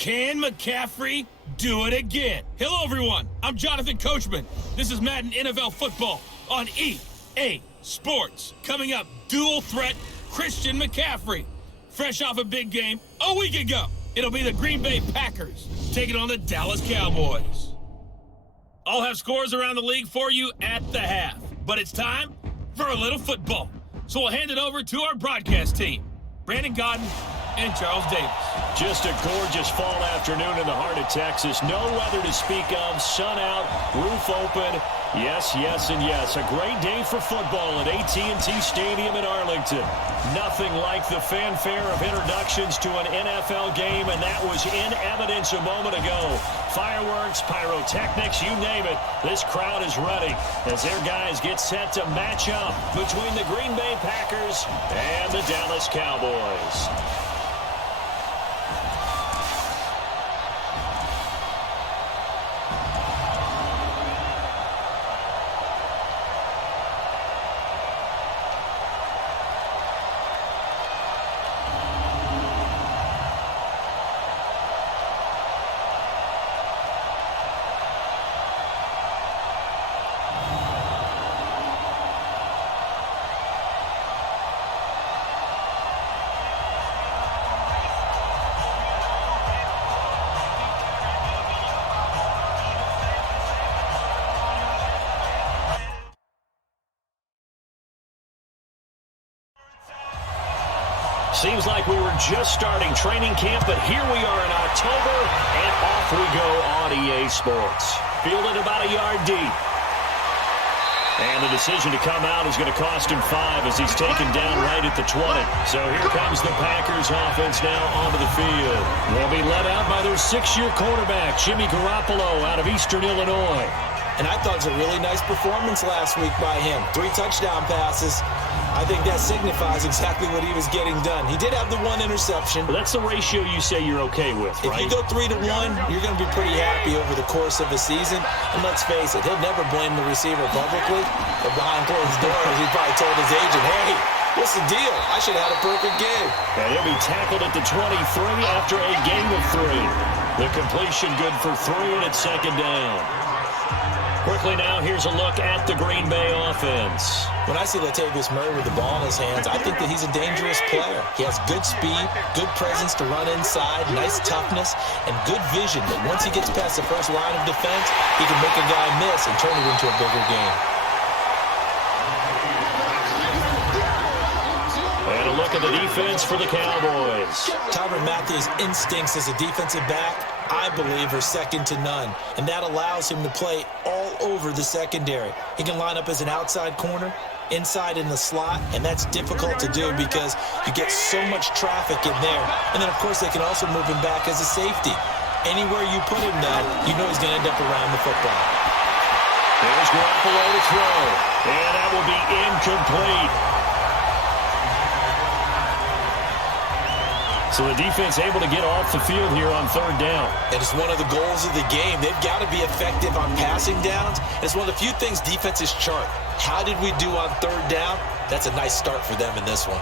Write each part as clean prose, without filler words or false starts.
Can McCaffrey do it again? Hello, everyone. I'm Jonathan Coachman. This is Madden NFL Football on EA Sports. Coming up, dual threat Christian McCaffrey. Fresh off a big game a week ago. It'll be the Green Bay Packers taking on the Dallas Cowboys. I'll have scores around the league for you at the half. But it's time for a little football. So we'll hand it over to our broadcast team, Brandon Godden and Charles Davis. Just a gorgeous fall afternoon in the heart of Texas. No weather to speak of. Sun out, roof open. Yes, yes, and yes. A great day for football at AT&T Stadium in Arlington. Nothing like the fanfare of introductions to an NFL game, and that was in evidence a moment ago. Fireworks, pyrotechnics, you name it. This crowd is ready as their guys get set to match up between the Green Bay Packers and the Dallas Cowboys. Seems like we were just starting training camp, but here we are in October, and off we go on EA Sports. Fielded about a yard deep. And the decision to come out is going to cost him 5 as he's taken down right at the 20. So here comes the Packers offense now onto the field. They'll be led out by their 6-year quarterback, Jimmy Garoppolo, out of Eastern Illinois. And I thought it was a really nice performance last week by him. 3 touchdown passes. I think that signifies exactly what he was getting done. He did have the 1 interception. But that's the ratio you say you're okay with, right? If you go 3 to 1, you're going to be pretty happy over the course of a season. And let's face it, he'll never blame the receiver publicly. But behind closed doors, he probably told his agent, hey, what's the deal? I should have had a perfect game. And he'll be tackled at the 23 after a gain of 3. The completion good for 3, and it's second down. Quickly now, here's a look at the Green Bay offense. When I see Latavius Murray with the ball in his hands, I think that he's a dangerous player. He has good speed, good presence to run inside, nice toughness, and good vision that once he gets past the first line of defense, he can make a guy miss and turn it into a bigger game. And a look at the defense for the Cowboys. Tyrann Mathieu's instincts as a defensive back, I believe, are second to none. And that allows him to play all over the secondary. He can line up as an outside corner, inside in the slot, and that's difficult to do because you get so much traffic in there. And then, of course, they can also move him back as a safety. Anywhere you put him, though, you know he's going to end up around the football. There's Garoppolo to throw, and that will be incomplete. So the defense able to get off the field here on 3rd down. And it's one of the goals of the game. They've got to be effective on passing downs. It's one of the few things defenses chart. How did we do on 3rd down? That's a nice start for them in this one.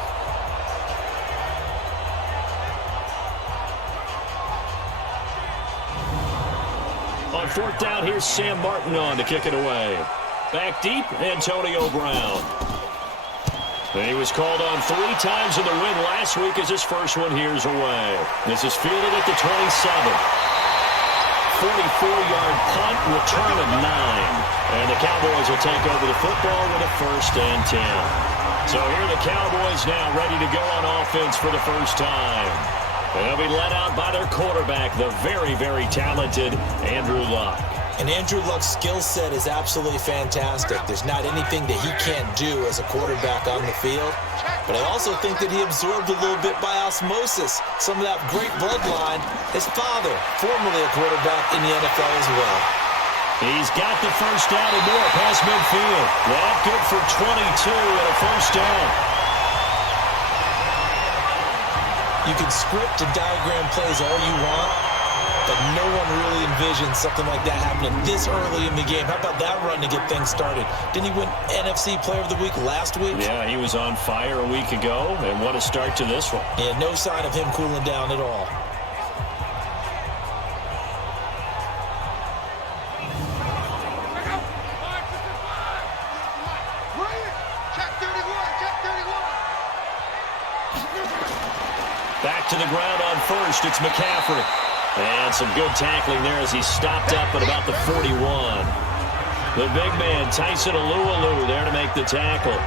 On 4th down, here's Sam Martin on to kick it away. Back deep, Antonio Brown. And he was called on 3 times in the win last week as his first one here's away. This is fielded at the 27. 44-yard punt, return of 9. And the Cowboys will take over the football with a 1st and 10. So here are the Cowboys now ready to go on offense for the first time. They'll be led out by their quarterback, the very, very talented Andrew Luck. And Andrew Luck's skill set is absolutely fantastic. There's not anything that he can't do as a quarterback on the field. But I also think that he absorbed a little bit by osmosis some of that great bloodline. His father, formerly a quarterback in the NFL as well. He's got the first down and more past midfield. That good for 22 and a first down. You can script and diagram plays all you want, but no one really envisions something like that happening this early in the game. How about that run to get things started? Didn't he win NFC Player of the Week last week? Yeah, he was on fire a week ago, and what a start to this one. Yeah, no sign of him cooling down at all. Back to the ground on first. It's McCaffrey. And some good tackling there as he stopped up at about the 41. The big man, Tyson Alualu, there to make the tackle.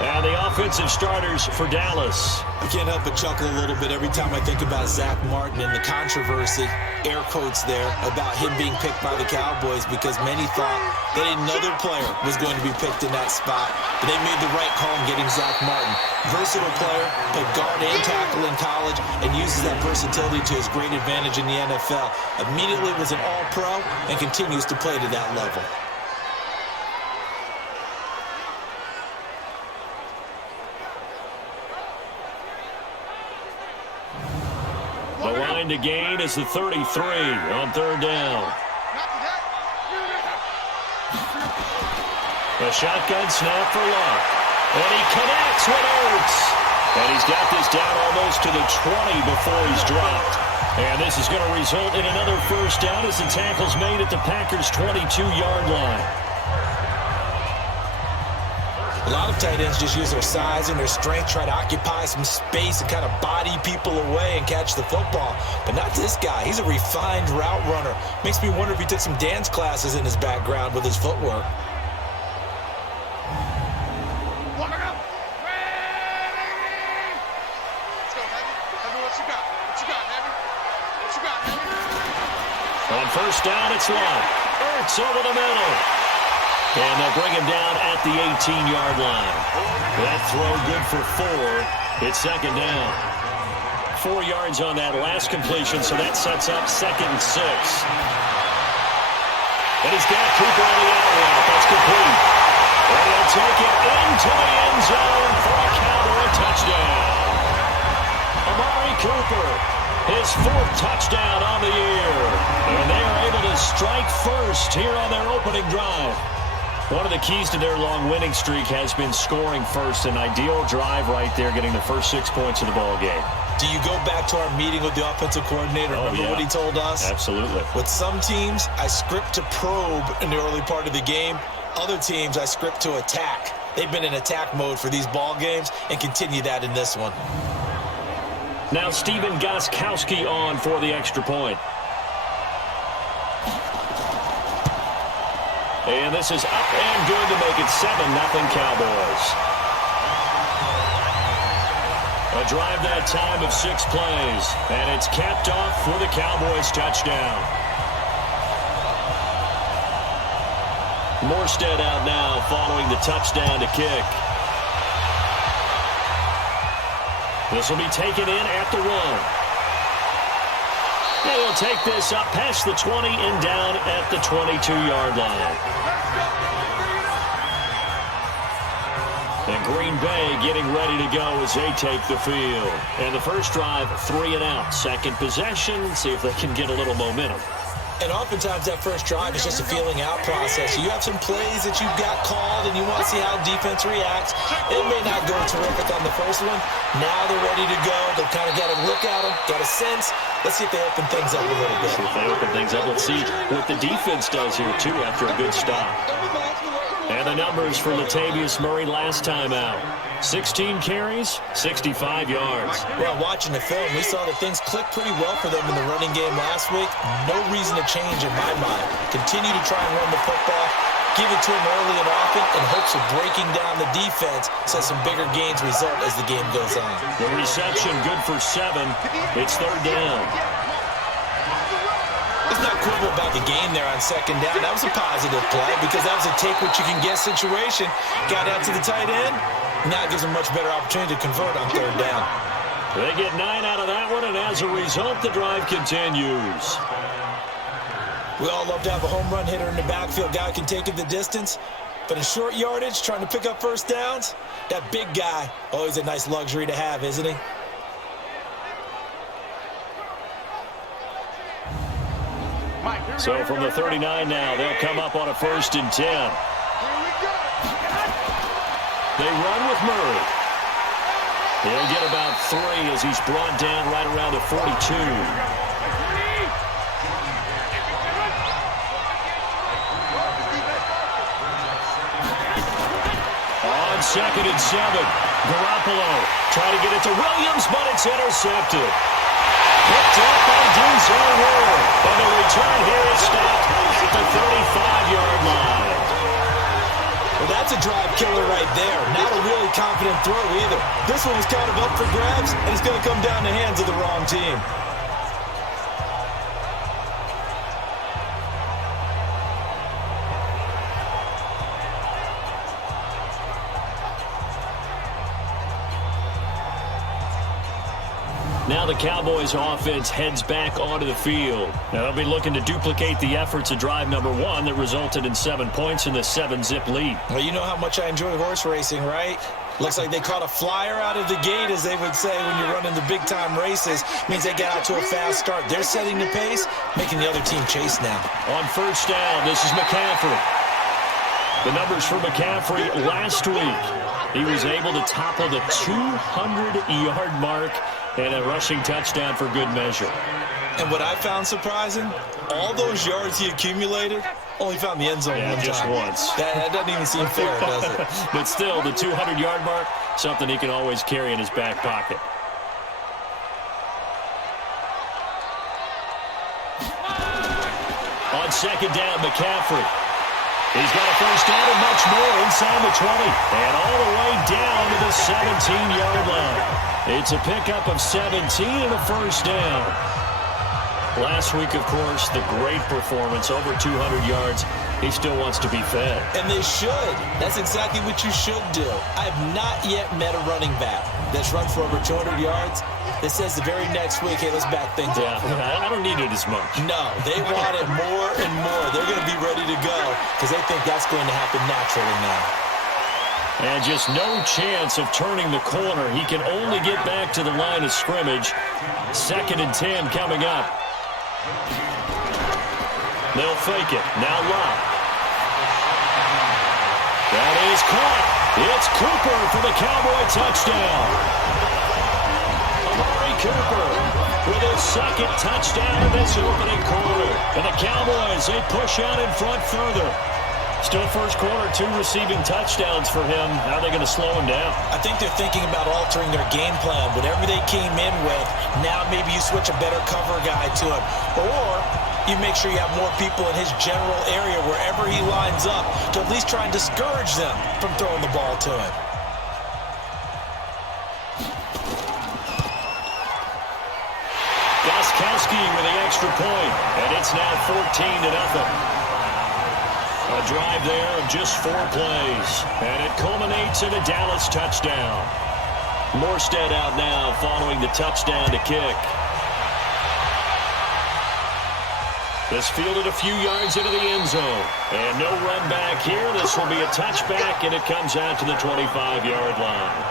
And the offensive starters for Dallas. I can't help but chuckle a little bit every time I think about Zach Martin and the controversy, air quotes there, about him being picked by the Cowboys because many thought that another player was going to be picked in that spot. But they made the right call in getting Zach Martin. Versatile player, played guard and tackle in college, and uses that versatility to his great advantage in the NFL. Immediately was an all-pro and continues to play to that level. The line to gain is the 33 on third down. A shotgun snap for Luck. And he connects with Ertz. And he's got this down almost to the 20 before he's dropped. And this is going to result in another first down as the tackle's made at the Packers' 22-yard line. A lot of tight ends just use their size and their strength, try to occupy some space and kind of body people away and catch the football. But not this guy. He's a refined route runner. Makes me wonder if he took some dance classes in his background with his footwork. On first down, it's Luck. Ertz over the middle. And they'll bring him down at the 18-yard line. That throw good for 4. It's second down. 4 yards on that last completion, so that sets up 2nd and 6. And he's got Cooper on the out route. That's complete. And he'll take it into the end zone for a Cowboy touchdown. Amari Cooper, his 4th touchdown on the year. And they are able to strike first here on their opening drive. One of the keys to their long winning streak has been scoring first. An ideal drive right there, getting the first 6 points of the ball game. Do you go back to our meeting with the offensive coordinator? Remember what he told us? Absolutely. With some teams, I script to probe in the early part of the game. Other teams, I script to attack. They've been in attack mode for these ball games and continue that in this one. Now Steven Gostkowski on for the extra point. And this is up and good to make it 7-0 Cowboys. A drive that time of 6 plays. And it's capped off for the Cowboys touchdown. Morstead out now following the touchdown to kick. This will be taken in at the 1. And he'll take this up past the 20 and down at the 22-yard line. And Green Bay getting ready to go as they take the field. And the first drive, 3 and out. Second possession, see if they can get a little momentum. And oftentimes that first drive is just a feeling out process. You have some plays that you've got called and you want to see how defense reacts. It may not go terrific on the first one. Now they're ready to go. They've kind of got a look at them, got a sense. Let's see if they open things up a little bit. See if they open things up. Let's see what the defense does here, too, after a good stop. And the numbers for Latavius Murray last time out. 16 carries, 65 yards. Well, watching the film, we saw that things clicked pretty well for them in the running game last week. No reason to change in my mind. Continue to try and run the football, give it to him early and often, in hopes of breaking down the defense so some bigger gains result as the game goes on. The reception good for 7. It's third down. Let's not quibble about the game there on second down. That was a positive play because that was a take-what-you-can-get situation. Got out to the tight end. Now it gives them a much better opportunity to convert on third down. They get 9 out of that one, and as a result, the drive continues. We all love to have a home run hitter in the backfield, guy who can take it the distance. But in short yardage, trying to pick up first downs, that big guy, always a nice luxury to have, isn't he? So from the 39 now, they'll come up on a 1st and 10. They run with Murray. He'll get about 3 as he's brought down right around the 42. On 2nd and 7. Garoppolo trying to get it to Williams, but it's intercepted. Picked up by Denzel Ward. And the return here is stopped at the 35-yard line. Well, that's a drive killer right there. Not a really confident throw either. This one was kind of up for grabs, and it's going to come down the hands of the wrong team. Now the Cowboys offense heads back onto the field. Now they'll be looking to duplicate the efforts of drive number 1 that resulted in 7 points in the 7-zip lead. Well, you know how much I enjoy horse racing, right? Looks like they caught a flyer out of the gate, as they would say when you're running the big-time races. Means they got out to a fast start. They're setting the pace, making the other team chase now. On first down, this is McCaffrey. The numbers for McCaffrey last week. He was able to topple the 200-yard mark and a rushing touchdown for good measure. And what I found surprising, all those yards he accumulated, only found the end zone one just time. once. That doesn't even seem fair, does it? But still, the 200-yard mark, something he can always carry in his back pocket. On second down, McCaffrey. He's got a first down and much more inside the 20. And all the way down to the 17-yard line. It's a pickup of 17 and a first down. Last week, of course, the great performance, over 200 yards. He still wants to be fed. And they should. That's exactly what you should do. I have not yet met a running back that's run for over 200 yards that says the very next week, hey, let's back things up. I don't need it as much. No, they want it more and more. They're going to be ready to go because they think that's going to happen naturally now. And just no chance of turning the corner. He can only get back to the line of scrimmage. 2nd and 10 coming up. They'll fake it. Now Locke. That is caught. It's Cooper for the Cowboy touchdown. Amari Cooper with his 2nd touchdown in this opening quarter. And the Cowboys, they push out in front further. Still first quarter, 2 receiving touchdowns for him. How are they going to slow him down? I think they're thinking about altering their game plan. Whatever they came in with, now maybe you switch a better cover guy to him. Or you make sure you have more people in his general area wherever he lines up to at least try and discourage them from throwing the ball to him. Gostkowski with the extra point, and it's now 14-0. A drive there of just 4 plays, and it culminates in a Dallas touchdown. Morstead out now following the touchdown to kick. This fielded a few yards into the end zone, and no run back here. This will be a touchback, and it comes out to the 25-yard line.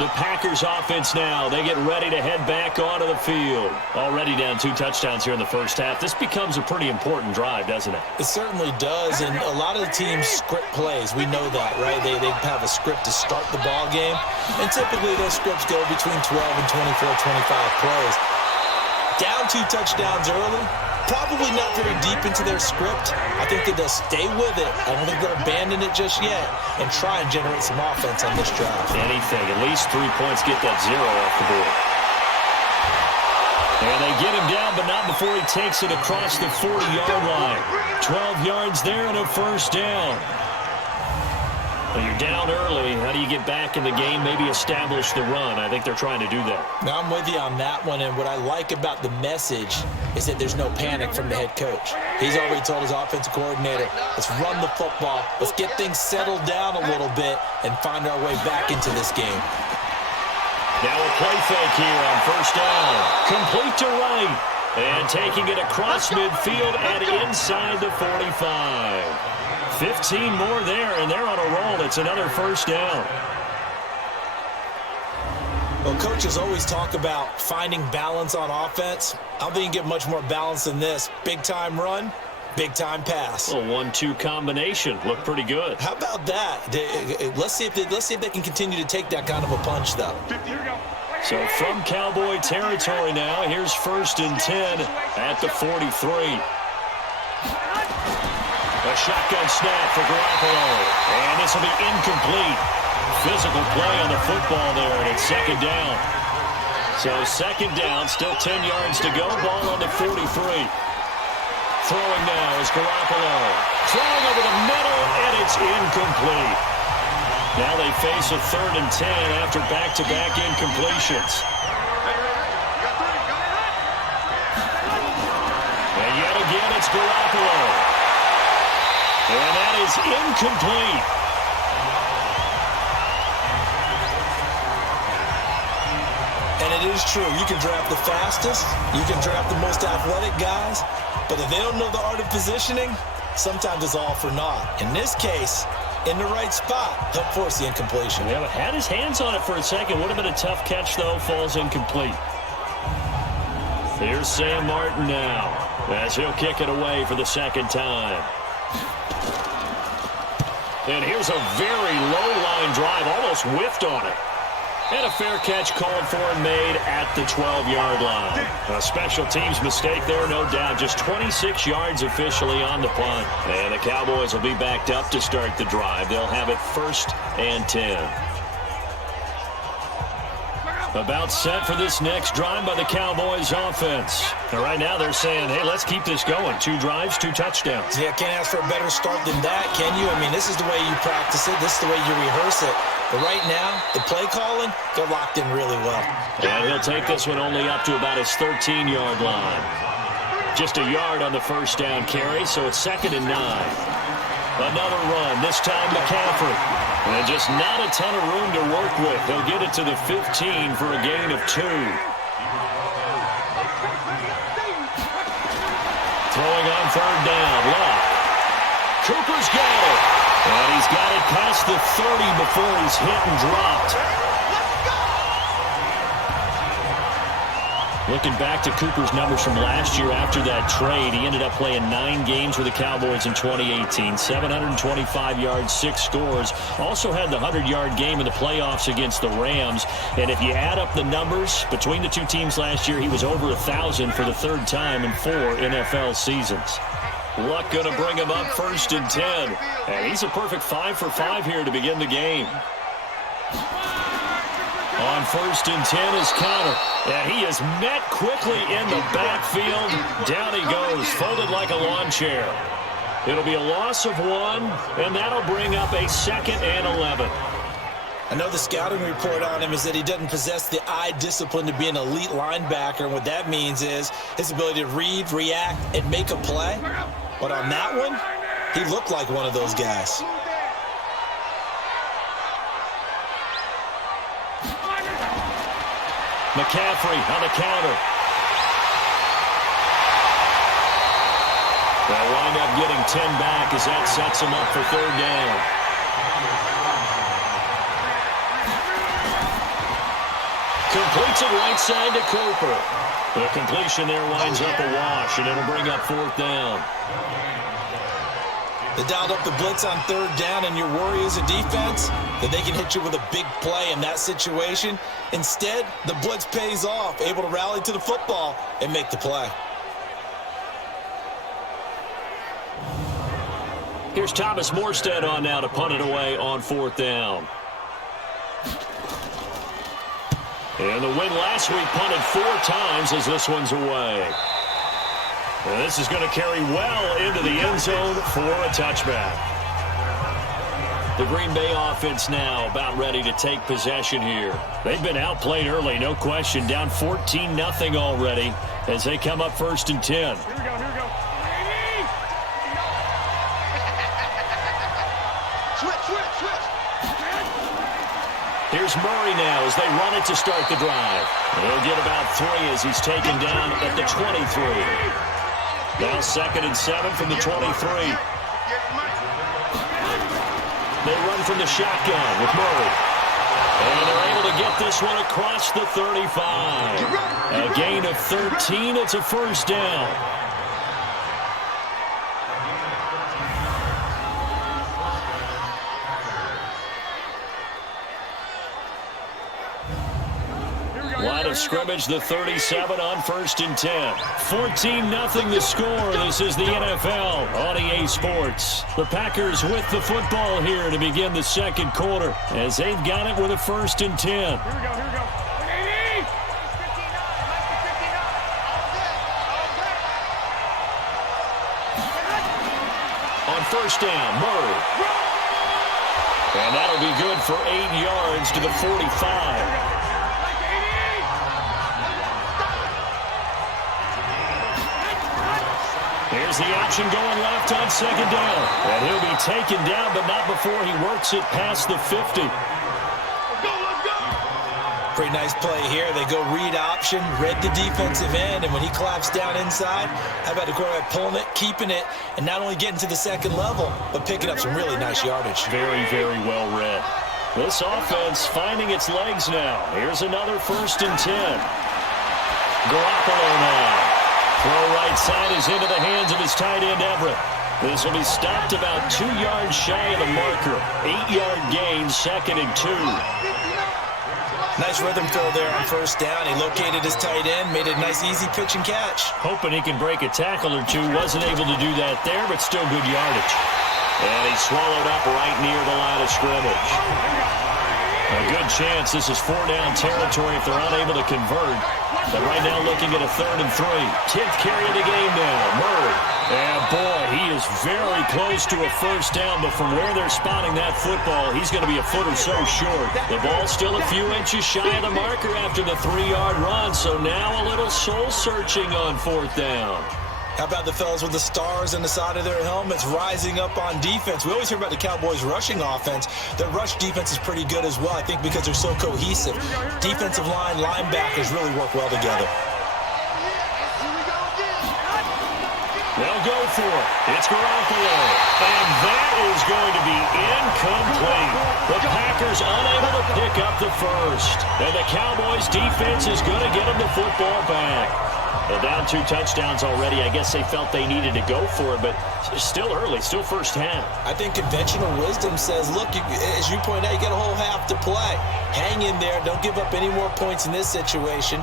The Packers offense now, they get ready to head back onto the field. Already down 2 touchdowns here in the first half. This becomes a pretty important drive, doesn't it? It certainly does, and a lot of the teams script plays. We know that, right? They have a script to start the ball game, and typically those scripts go between 12 and 24, 25 plays. Down 2 touchdowns early, probably not very deep into their script. I think that they'll stay with it. I don't think they'll abandon it just yet and try and generate some offense on this drive. Anything. At least 3 points. Get that 0 off the board. And they get him down, but not before he takes it across the 40-yard line. 12 yards there and a first down. Well, you're down early. How do you get back in the game, maybe establish the run? I think they're trying to do that. Now, I'm with you on that one, and what I like about the message is that there's no panic from the head coach. He's already told his offensive coordinator, let's run the football, let's get things settled down a little bit and find our way back into this game. Now a play fake here on first down. Complete to right. And taking it across midfield and inside the 45. 15 more there, and they're on a roll. It's another first down. Well, coaches always talk about finding balance on offense. I don't think you get much more balance than this. Big-time run, big-time pass. A 1-2 combination. Looked pretty good. How about that? Let's see if they can continue to take that kind of a punch, though. So from Cowboy territory now, here's 1st and 10 at the 43. A shotgun snap for Garoppolo. And this will be incomplete. Physical play on the football there, and it's second down. So second down, still 10 yards to go. Ball on the 43. Throwing now is Garoppolo. Throwing over the middle, and it's incomplete. Now they face a 3rd and 10 after back-to-back incompletions. And yet again, it's Garoppolo. And that is incomplete. And it is true. You can draft the fastest. You can draft the most athletic guys. But if they don't know the art of positioning, sometimes it's all for naught. In this case, in the right spot, he'll force the incompletion. Yeah, but had his hands on it for a second. Would have been a tough catch, though. Falls incomplete. Here's Sam Martin now, as he'll kick it away for the second time. And here's a very low-line drive, almost whiffed on it. And a fair catch called for and made at the 12-yard line. A special teams mistake there, no doubt. Just 26 yards officially on the punt. And the Cowboys will be backed up to start the drive. They'll have it 1st and 10. About set for this next drive by the Cowboys offense. And right now they're saying, hey, let's keep this going. 2 drives, 2 touchdowns. Yeah, can't ask for a better start than that, can you? I mean, this is the way you practice it. This is the way you rehearse it. But right now, the play calling, they're locked in really well. And he'll take this one only up to about his 13-yard line. Just a yard on the first down carry, so it's 2nd and 9. Another run, this time McCaffrey. And just not a ton of room to work with. He'll get it to the 15 for a gain of 2. Throwing on 3rd down, Luck. Cooper's got it. And he's got it past the 30 before he's hit and dropped. Looking back to Cooper's numbers from last year after that trade, he ended up playing 9 games with the Cowboys in 2018. 725 yards, 6 scores. Also had the 100-yard game in the playoffs against the Rams. And if you add up the numbers between the 2 teams last year, he was over 1,000 for the 3rd time in 4 NFL seasons. Luck going to bring him up 1st and 10. And he's a perfect 5 for 5 here to begin the game. On 1st and 10 is Conner. And he is met quickly in the backfield. Down he goes, folded like a lawn chair. It'll be a loss of 1, and that'll bring up a 2nd and 11. I know the scouting report on him is that he doesn't possess the eye discipline to be an elite linebacker. And what that means is his ability to read, react, and make a play. But on that one, he looked like one of those guys. McCaffrey on the counter. They'll wind up getting 10 back as that sets him up for 3rd down. Completes it right side to Cooper. The completion there winds up a wash, and it'll bring up 4th down. They dialed up the blitz on 3rd down, and your worry as a defense that they can hit you with a big play in that situation. Instead, the blitz pays off, able to rally to the football and make the play. Here's Thomas Morstead on now to punt it away on 4th down. And the win last week punted 4 times as this one's away. And this is going to carry well into the end zone for a touchback. The Green Bay offense now about ready to take possession here. They've been outplayed early, no question. Down 14-0 already as they come up 1st and 10. Here we go. Switch. Here's Murray now as they run it to start the drive. He'll get about 3 as he's taken down at the 23. Now 2nd and 7 from the 23. They run from the shotgun with Murray. And they're able to get this one across the 35. A gain of 13. It's a 1st down. Here we Line of scrimmage, the 37 on 1st and 10. 14-0 the score. This is the NFL on EA Sports. The Packers with the football here to begin the second quarter as they've got it with a 1st and 10. Here we go. On 1st down, Murray. And that'll be good for 8 yards to the 45. Here's the option going left on 2nd down. And he'll be taken down, but not before he works it past the 50. Pretty nice play here. They go read option, read the defensive end, and when he claps down inside, how about the quarterback pulling it, keeping it, and not only getting to the second level, but picking up some really nice yardage. Very, very well read. This offense finding its legs now. Here's another 1st and 10. Garoppolo now. Throw right side is into the hands of his tight end, Everett. This will be stopped about 2 yards shy of the marker. 8-yard gain, 2nd and 2. Nice rhythm throw there on 1st down. He located his tight end, made a nice easy pitch and catch. Hoping he can break a tackle or two. Wasn't able to do that there, but still good yardage. And he's swallowed up right near the line of scrimmage. A good chance this is 4-down territory if they're unable to convert. But right now looking at a 3rd and 3. 10th carry of the game now. Murray. And boy, he is very close to a 1st down, but from where they're spotting that football, he's going to be a foot or so short. The ball's still a few inches shy of the marker after the 3-yard run, so now a little soul-searching on 4th down. How about the fellas with the stars on the side of their helmets rising up on defense? We always hear about the Cowboys' rushing offense. Their rush defense is pretty good as well, I think, because they're so cohesive. Defensive line, linebackers really work well together. They'll go for it. It's Garoppolo. And that is going to be incomplete. The Packers unable to pick up the 1st. And the Cowboys' defense is going to get them the football back. They're down 2 touchdowns already. I guess they felt they needed to go for it, but still early, still 1st half. I think conventional wisdom says, look, as you point out, you got a whole half to play. Hang in there. Don't give up any more points in this situation.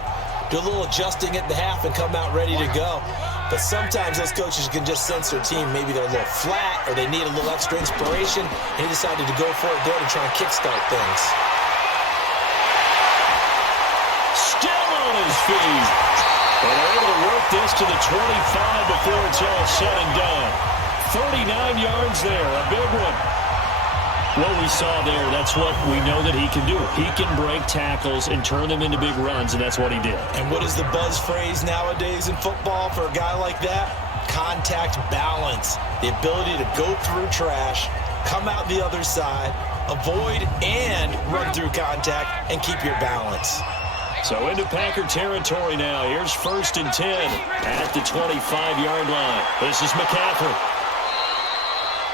Do a little adjusting at the half and come out ready to go. But sometimes those coaches can just sense their team. Maybe they're a little flat or they need a little extra inspiration. And he decided to go for it there to try and kickstart things. Still on his feet. And they're able to work this to the 25 before it's all said and done. 39 yards there, a big one. What we saw there, that's what we know that he can do. He can break tackles and turn them into big runs, and that's what he did. And what is the buzz phrase nowadays in football for a guy like that? Contact balance. The ability to go through trash, come out the other side, avoid and run through contact, and keep your balance. So into Packer territory now. Here's 1st and 10 at the 25-yard line. This is McCaffrey.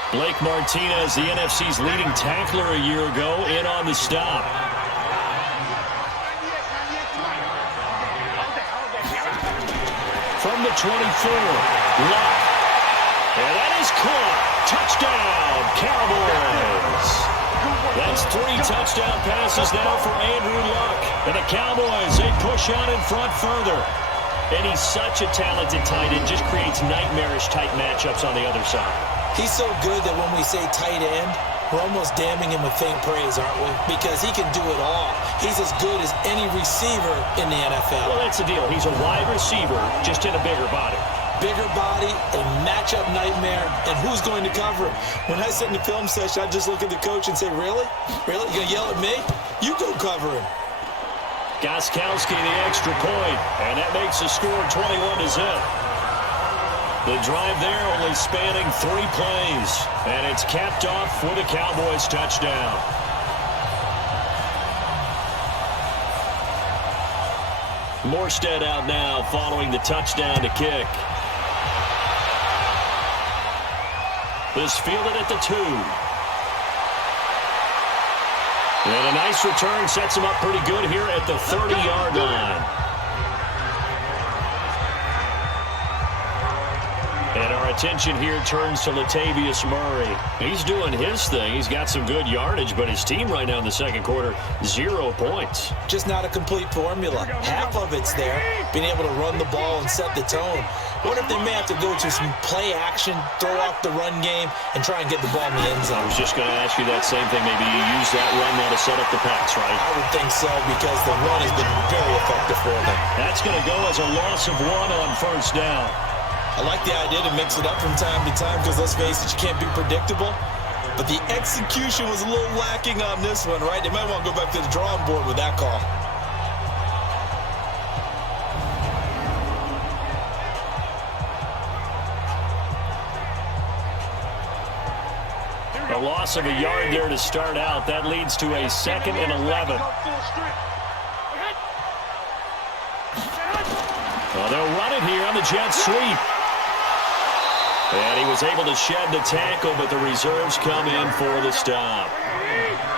Blake Martinez, the NFC's leading tackler a year ago, in on the stop. From the 24, Luck. And that is caught. Touchdown, Cowboys. That's 3 touchdown passes now for Andrew Luck. And the Cowboys, they push on in front further. And he's such a talented tight end, just creates nightmarish-type matchups on the other side. He's so good that when we say tight end, we're almost damning him with faint praise, aren't we? Because he can do it all. He's as good as any receiver in the NFL. Well, that's the deal. He's a wide receiver, just in a bigger body. Bigger body, a matchup nightmare, and who's going to cover him? When I sit in the film session, I just look at the coach and say, really? Really? You going to yell at me? You go cover him. Gostkowski the extra point, and that makes the score 21-0. The drive there only spanning 3 plays, and it's capped off with a Cowboys touchdown. Morstead out now following the touchdown to kick. This fielded at the 2. And a nice return sets him up pretty good here at the 30-yard line. And our attention here turns to Latavius Murray. He's doing his thing. He's got some good yardage, but his team right now in the second quarter, 0 points. Just not a complete formula. Half of it's there, being able to run the ball and set the tone. What if they may have to go to some play action, throw off the run game, and try and get the ball in the end zone? I was just going to ask you that same thing. Maybe you use that run now to set up the pass, right? I would think so, because the run has been very effective for them. That's going to go as a loss of 1 on first down. I like the idea to mix it up from time to time, because let's face it, you can't be predictable. But the execution was a little lacking on this one, right? They might want to go back to the drawing board with that call. A loss of a yard there to start out. That leads to a 2nd and 11. Well, they'll run it here on the jet sweep. And he was able to shed the tackle, but the reserves come in for the stop.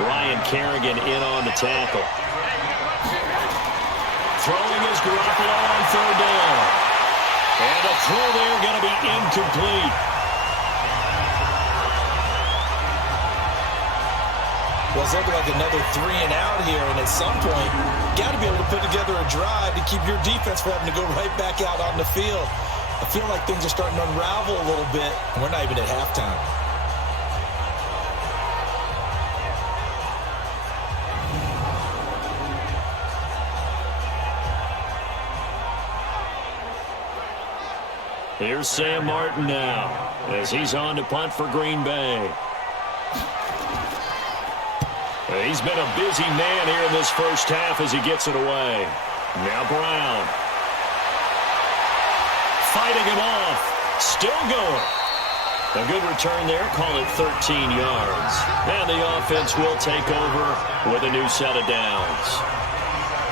Ryan Kerrigan in on the tackle. Throwing is Garoppolo on 3rd down. And a throw there going to be incomplete. Well, it's looking like another 3 and out here, and at some point, you got to be able to put together a drive to keep your defense from having to go right back out on the field. I feel like things are starting to unravel a little bit, and we're not even at halftime. Here's Sam Martin now, as he's on to punt for Green Bay. He's been a busy man here in this first half as he gets it away. Now Brown. Fighting him off. Still going. A good return there. Call it 13 yards. And the offense will take over with a new set of downs.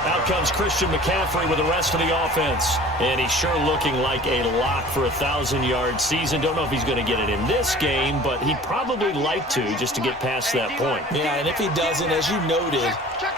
Out comes Christian McCaffrey with the rest of the offense. And he's sure looking like a lock for a 1,000-yard season. Don't know if he's going to get it in this game, but he'd probably like to just to get past that point. Yeah, and if he doesn't, as you noted,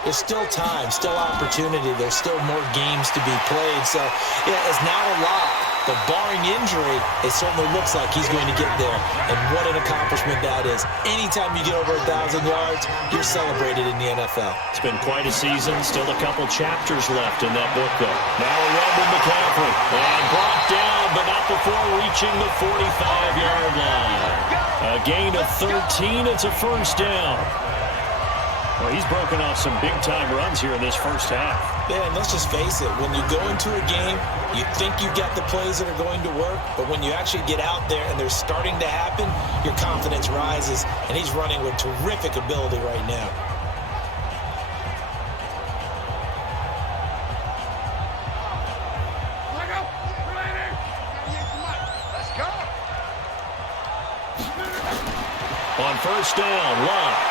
there's still time, still opportunity. There's still more games to be played. So, yeah, it's not a lot. But barring injury, it certainly looks like he's going to get there. And what an accomplishment that is. Anytime you get over 1,000 yards, you're celebrated in the NFL. It's been quite a season. Still a couple chapters left in that book, though. Now a run with McCaffrey. And brought down, but not before reaching the 45-yard line. A gain of 13. It's a first down. Well, he's broken off some big-time runs here in this first half. Yeah, and let's just face it. When you go into a game, you think you got the plays that are going to work, but when you actually get out there and they're starting to happen, your confidence rises, and he's running with terrific ability right now. Let's go. On first down, Love.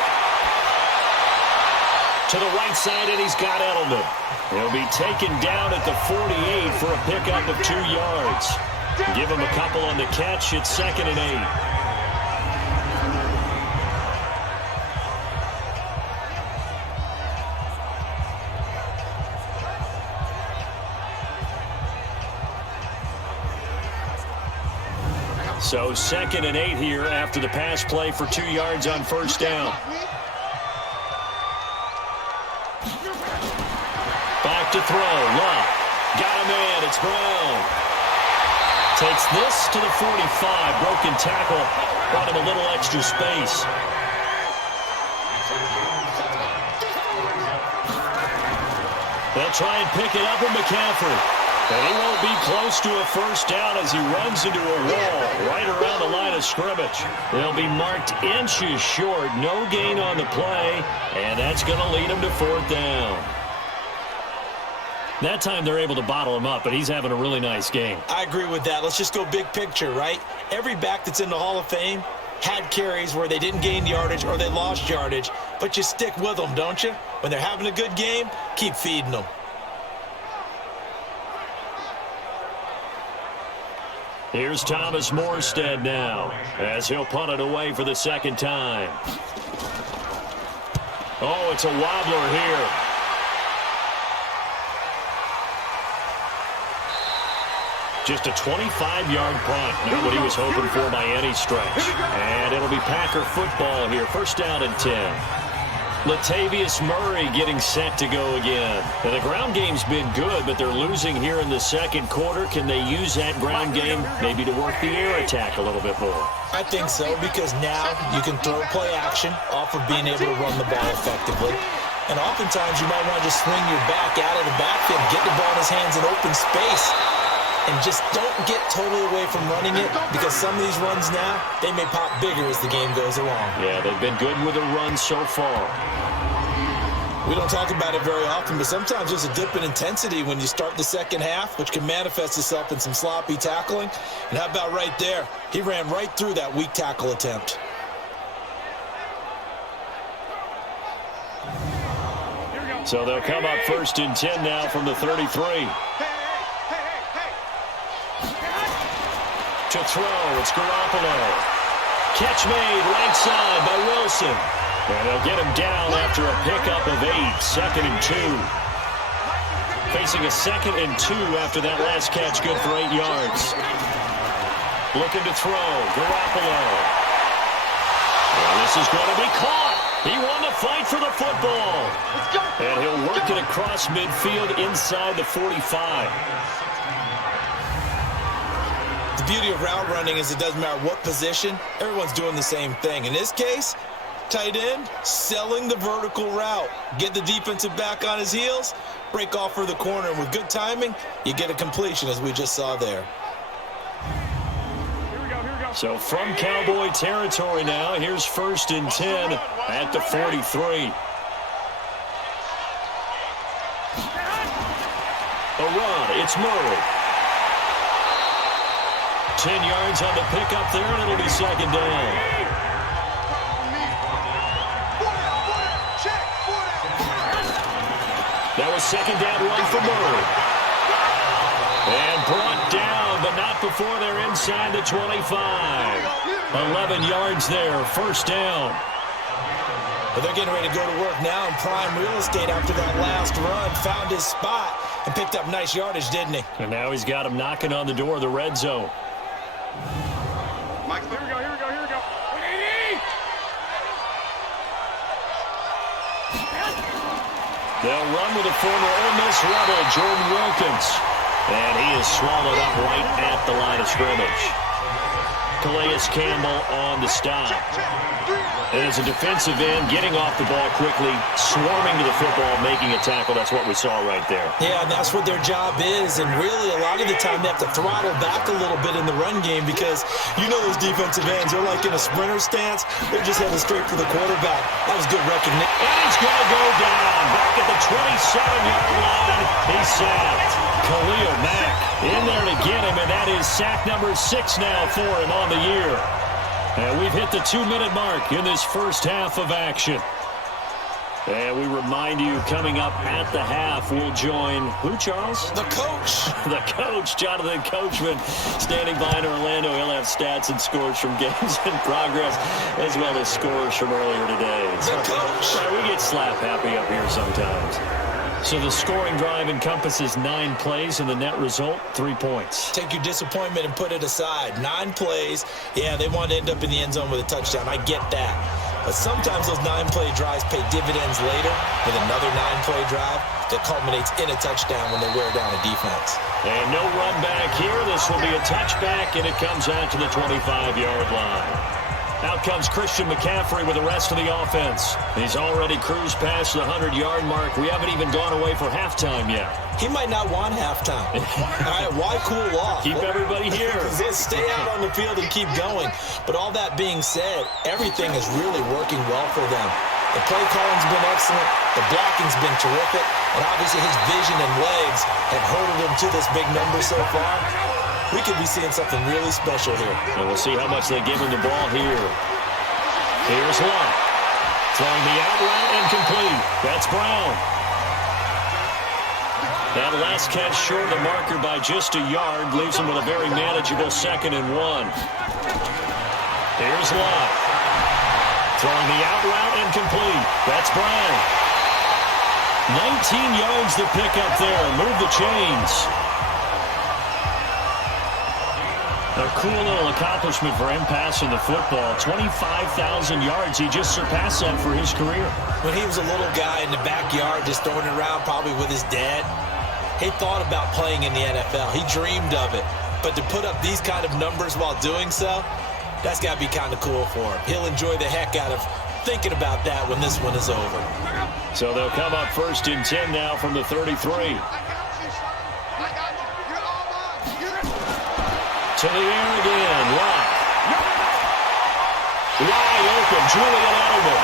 To the right side, and he's got Edelman. He'll be taken down at the 48 for a pickup of 2 yards. Give him a couple on the catch. It's 2nd and 8. So 2nd and 8 here after the pass play for 2 yards on first down. Back to throw. Love. Got a man. It's Brown. Takes this to the 45. Broken tackle. Brought him a little extra space. They'll try and pick it up with McCaffrey. And he won't be close to a first down as he runs into a wall right around the line of scrimmage. They'll be marked inches short. No gain on the play. And that's going to lead him to 4th down. That time they're able to bottle him up, but he's having a really nice game. I agree with that. Let's just go big picture, right? Every back that's in the Hall of Fame had carries where they didn't gain yardage or they lost yardage, but you stick with them, don't you? When they're having a good game, keep feeding them. Here's Thomas Morstead now as he'll punt it away for the 2nd time. Oh, it's a wobbler here. Just a 25-yard punt. Not what he was hoping for by any stretch. And it'll be Packer football here. First down and 10. Latavius Murray getting set to go again. Now, the ground game's been good, but they're losing here in the second quarter. Can they use that ground game maybe to work the air attack a little bit more? I think so, because now you can throw play action off of being able to run the ball effectively. And oftentimes you might want to just swing your back out of the backfield, get the ball in his hands in open space, and just don't get totally away from running it, because some of these runs now, they may pop bigger as the game goes along. Yeah, they've been good with a run so far. We don't talk about it very often, but sometimes there's a dip in intensity when you start the second half, which can manifest itself in some sloppy tackling. And how about right there? He ran right through that weak tackle attempt. So they'll come up first and 10 now from the 33. To throw, it's Garoppolo. Catch made right side by Wilson. And they'll get him down after a pickup of 8. 2nd and 2. Facing a 2nd and 2 after that last catch, good for 8 yards. Looking to throw, Garoppolo. And this is going to be caught. He won the fight for the football. And he'll work it across midfield inside the 45. The beauty of route running is it doesn't matter what position, everyone's doing the same thing. In this case, tight end, selling the vertical route. Get the defensive back on his heels, break off for the corner, and with good timing, you get a completion, as we just saw there. So from Cowboy territory now, here's 1st and 10 at the 43. A run, it's Murray. 10 yards on the pickup there, and it'll be 2nd down. That was 2nd down run for Murray. And brought down, but not before they're inside the 25. 11 yards there, 1st down. But they're getting ready to go to work now in prime real estate after that last run. Found his spot and picked up nice yardage, didn't he? And now he's got him knocking on the door of the red zone. Mike, here we go. They'll run with a former Ole Miss Rebel, Jordan Wilkins. And he is swallowed up right at the line of scrimmage. Calais Campbell on the stop. And as a defensive end, getting off the ball quickly, swarming to the football, making a tackle. That's what we saw right there. Yeah, and that's what their job is. And really, a lot of the time, they have to throttle back a little bit in the run game because you know those defensive ends, they're like in a sprinter stance. They're just heading straight for the quarterback. That was good recognition. And he's going to go down. Back at the 27-yard line. He's sacked. Khalil Mack in there to get him, and that is sack number 6 now for him on the year. And we've hit the 2-minute mark in this first half of action. And we remind you, coming up at the half, we'll join who, Charles? The coach. The coach, Jonathan Coachman, standing by in Orlando. He'll have stats and scores from games in progress, as well as scores from earlier today. The coach. We get slap happy up here sometimes. So the scoring drive encompasses 9 plays, and the net result, 3 points. Take your disappointment and put it aside. 9 plays. Yeah, they want to end up in the end zone with a touchdown. I get that. But sometimes those 9-play drives pay dividends later with another 9-play drive that culminates in a touchdown when they wear down a defense. And no run back here. This will be a touchback, and it comes out to the 25-yard line. Out comes Christian McCaffrey with the rest of the offense. He's already cruised past the 100-yard mark. We haven't even gone away for halftime yet. He might not want halftime. All right, why cool off? Keep everybody here. Let's stay out on the field and keep going. But all that being said, everything is really working well for them. The play calling's been excellent. The blocking's been terrific. And obviously his vision and legs have herded him to this big number so far. We could be seeing something really special here. And we'll see how much they give him the ball here. Here's Lott. Throwing the out route incomplete. That's Brown. That last catch short of the marker by just a yard leaves him with a very manageable 2nd and 1. Here's Lott. Throwing the out route incomplete. That's Brown. 19 yards to pick up there. Move the chains. A cool little accomplishment for him passing the football. 25,000 yards. He just surpassed that for his career. When he was a little guy in the backyard just throwing it around probably with his dad, he thought about playing in the NFL. He dreamed of it. But to put up these kind of numbers while doing so, that's got to be kind of cool for him. He'll enjoy the heck out of thinking about that when this one is over. So they'll come up 1st and 10 now from the 33. To the air again. Locke. Wide open. Julian Edelman.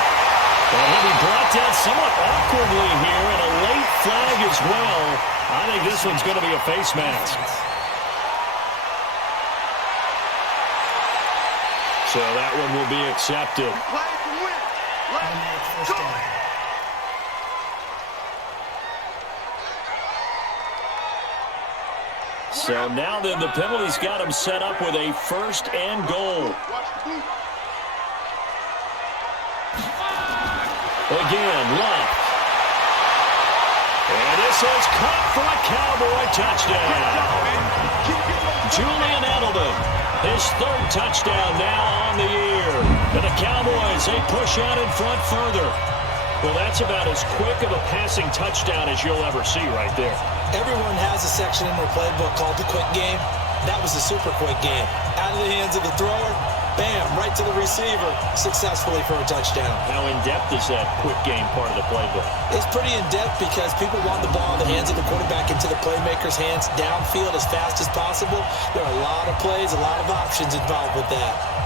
And he'll be brought down somewhat awkwardly here, and a late flag as well. I think this one's going to be a face mask. So that one will be accepted. So now then the penalty's got him set up with a 1st and goal. Again, Love. And this is caught for a Cowboy touchdown. Julian Edelman, his 3rd touchdown now on the year. And the Cowboys, they push out in front further. Well, that's about as quick of a passing touchdown as you'll ever see right there. Everyone has a section in their playbook called the quick game. That was a super quick game. Out of the hands of the thrower, bam, right to the receiver, successfully for a touchdown. How in-depth is that quick game part of the playbook? It's pretty in-depth because people want the ball in the hands of the quarterback into the playmaker's hands downfield as fast as possible. There are a lot of plays, a lot of options involved with that.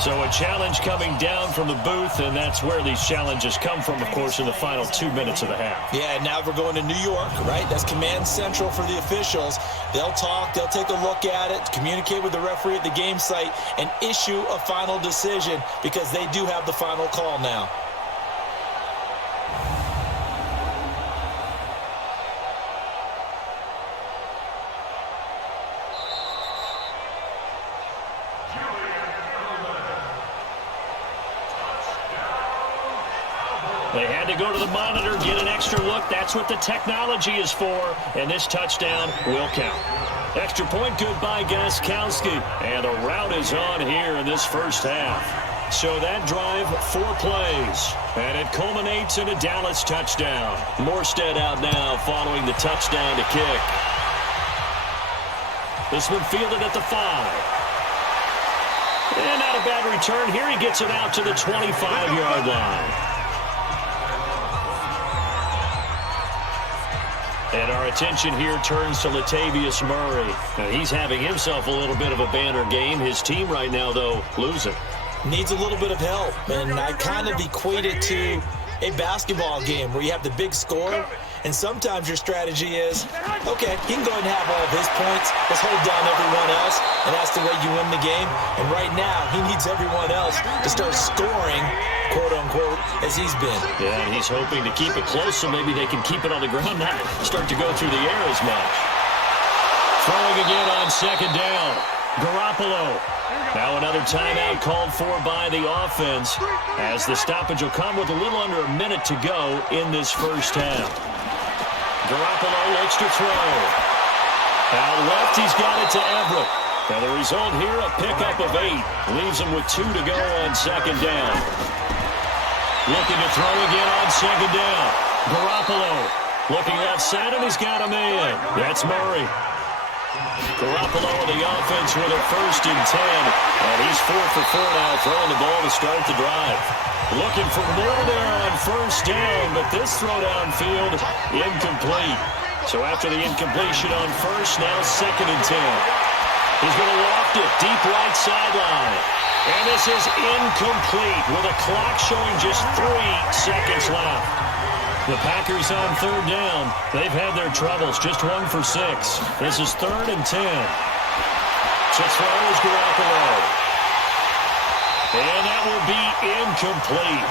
So a challenge coming down from the booth, and that's where these challenges come from, of course, in the final 2 minutes of the half. Yeah, and now we're going to New York, right? That's command central for the officials. They'll talk, they'll take a look at it, communicate with the referee at the game site, and issue a final decision because they do have the final call now. They had to go to the monitor, get an extra look. That's what the technology is for, and this touchdown will count. Extra point good by Gostkowski, and a rout is on here in this first half. So that drive, 4 plays, and it culminates in a Dallas touchdown. Morstead out now following the touchdown to kick. This one fielded at the 5. And not a bad return here. He gets it out to the 25-yard line. And our attention here turns to Latavius Murray. Now, he's having himself a little bit of a banner game. His team right now, though, losing. Needs a little bit of help. And I kind of equate it to a basketball game where you have the big score. And sometimes your strategy is, okay, he can go ahead and have all of his points. Let's hold down everyone else. And that's the way you win the game. And right now, he needs everyone else to start scoring, quote-unquote, as he's been. Yeah, and he's hoping to keep it close so maybe they can keep it on the ground, not start to go through the air as much. Throwing again on 2nd down. Garoppolo. Now another timeout called for by the offense as the stoppage will come with a little under a minute to go in this first half. Garoppolo looks to throw. Out left, he's got it to Everett. Now the result here, a pickup of 8. Leaves him with 2 to go on 2nd down. Looking to throw again on 2nd down. Garoppolo looking left side, and he's got a man. That's Murray. Garoppolo on the offense with a 1st and 10. And he's 4 for 4 now, throwing the ball to start the drive. Looking for more there on 1st down, but this throw downfield incomplete. So after the incompletion on 1st, now 2nd and 10. He's going to loft it deep right sideline. And this is incomplete with a clock showing just 3 seconds left. The Packers on 3rd down. They've had their troubles, just 1 for 6. This is 3rd and 10. To throw is Garoppolo. And that will be incomplete.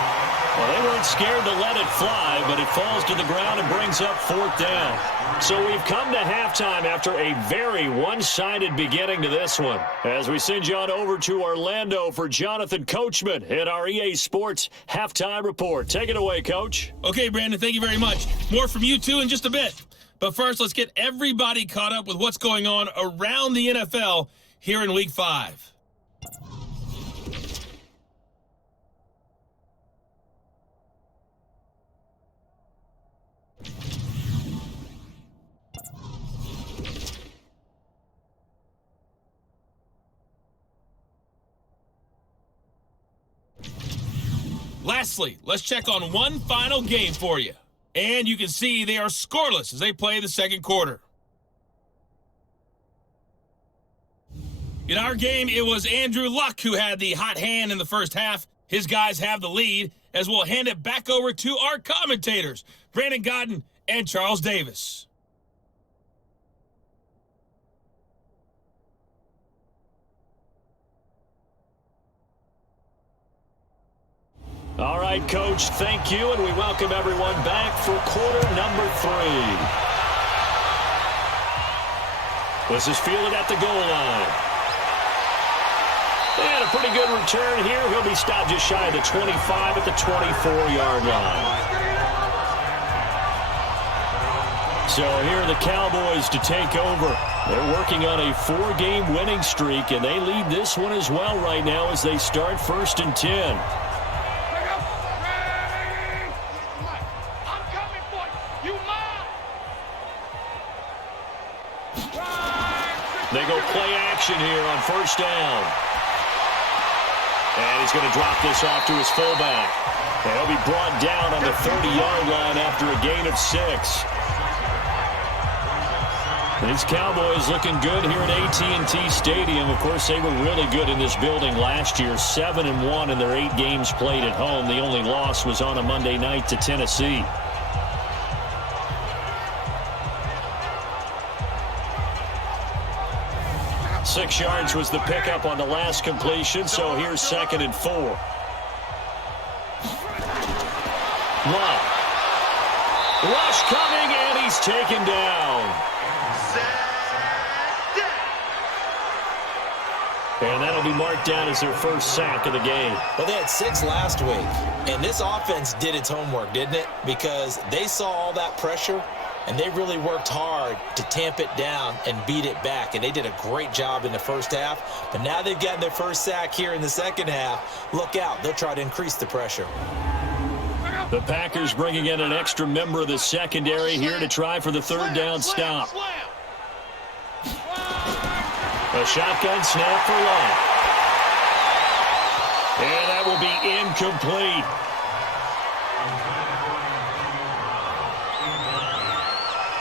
Well, they weren't scared to let it fly, but it falls to the ground and brings up 4th down. So we've come to halftime after a very one-sided beginning to this one. As we send you on over to Orlando for Jonathan Coachman in our EA Sports Halftime Report. Take it away, Coach. Okay, Brandon, thank you very much. More from you two in just a bit. But first, let's get everybody caught up with what's going on around the NFL here in Week 5. Lastly, let's check on one final game for you. And you can see they are scoreless as they play the second quarter. In our game, it was Andrew Luck who had the hot hand in the first half. His guys have the lead, as we'll hand it back over to our commentators, Brandon Godden and Charles Davis. All right, Coach, thank you, and we welcome everyone back for quarter number 3. This is fielded at the goal line. And a pretty good return here. He'll be stopped just shy of the 25 at the 24-yard line. So here are the Cowboys to take over. They're working on a 4-game winning streak, and they lead this one as well right now as they start 1st and 10. They go play action here on 1st down. And he's going to drop this off to his fullback. And he'll be brought down on the 30-yard line after a gain of 6. These Cowboys looking good here at AT&T Stadium. Of course, they were really good in this building last year. 7-1 in their 8 games played at home. The only loss was on a Monday night to Tennessee. Six yards was the pickup on the last completion, so here's 2nd and 4. Luck. Rush coming, and he's taken down. And that'll be marked down as their first sack of the game. Well, they had 6 last week, and this offense did its homework, didn't it? Because they saw all that pressure, and they really worked hard to tamp it down and beat it back. And they did a great job in the first half. But now they've gotten their first sack here in the second half. Look out. They'll try to increase the pressure. The Packers bringing in an extra member of the secondary here to try for the 3rd down stop. A shotgun snap for Luck. And that will be incomplete.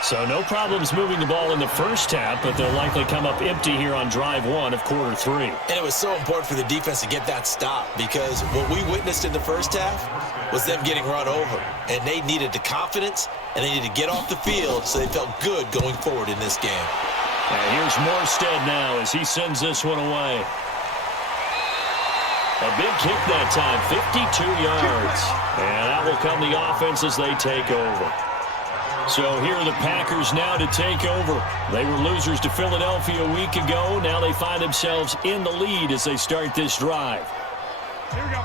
So no problems moving the ball in the first half, but they'll likely come up empty here on drive 1 of quarter 3. And it was so important for the defense to get that stop, because what we witnessed in the first half was them getting run over. And they needed the confidence, and they needed to get off the field so they felt good going forward in this game. And here's Morstead now as he sends this one away. A big kick that time, 52 yards. And that will come the offense as they take over. So here are the Packers now to take over. They were losers to Philadelphia a week ago. Now they find themselves in the lead as they start this drive. Here we go.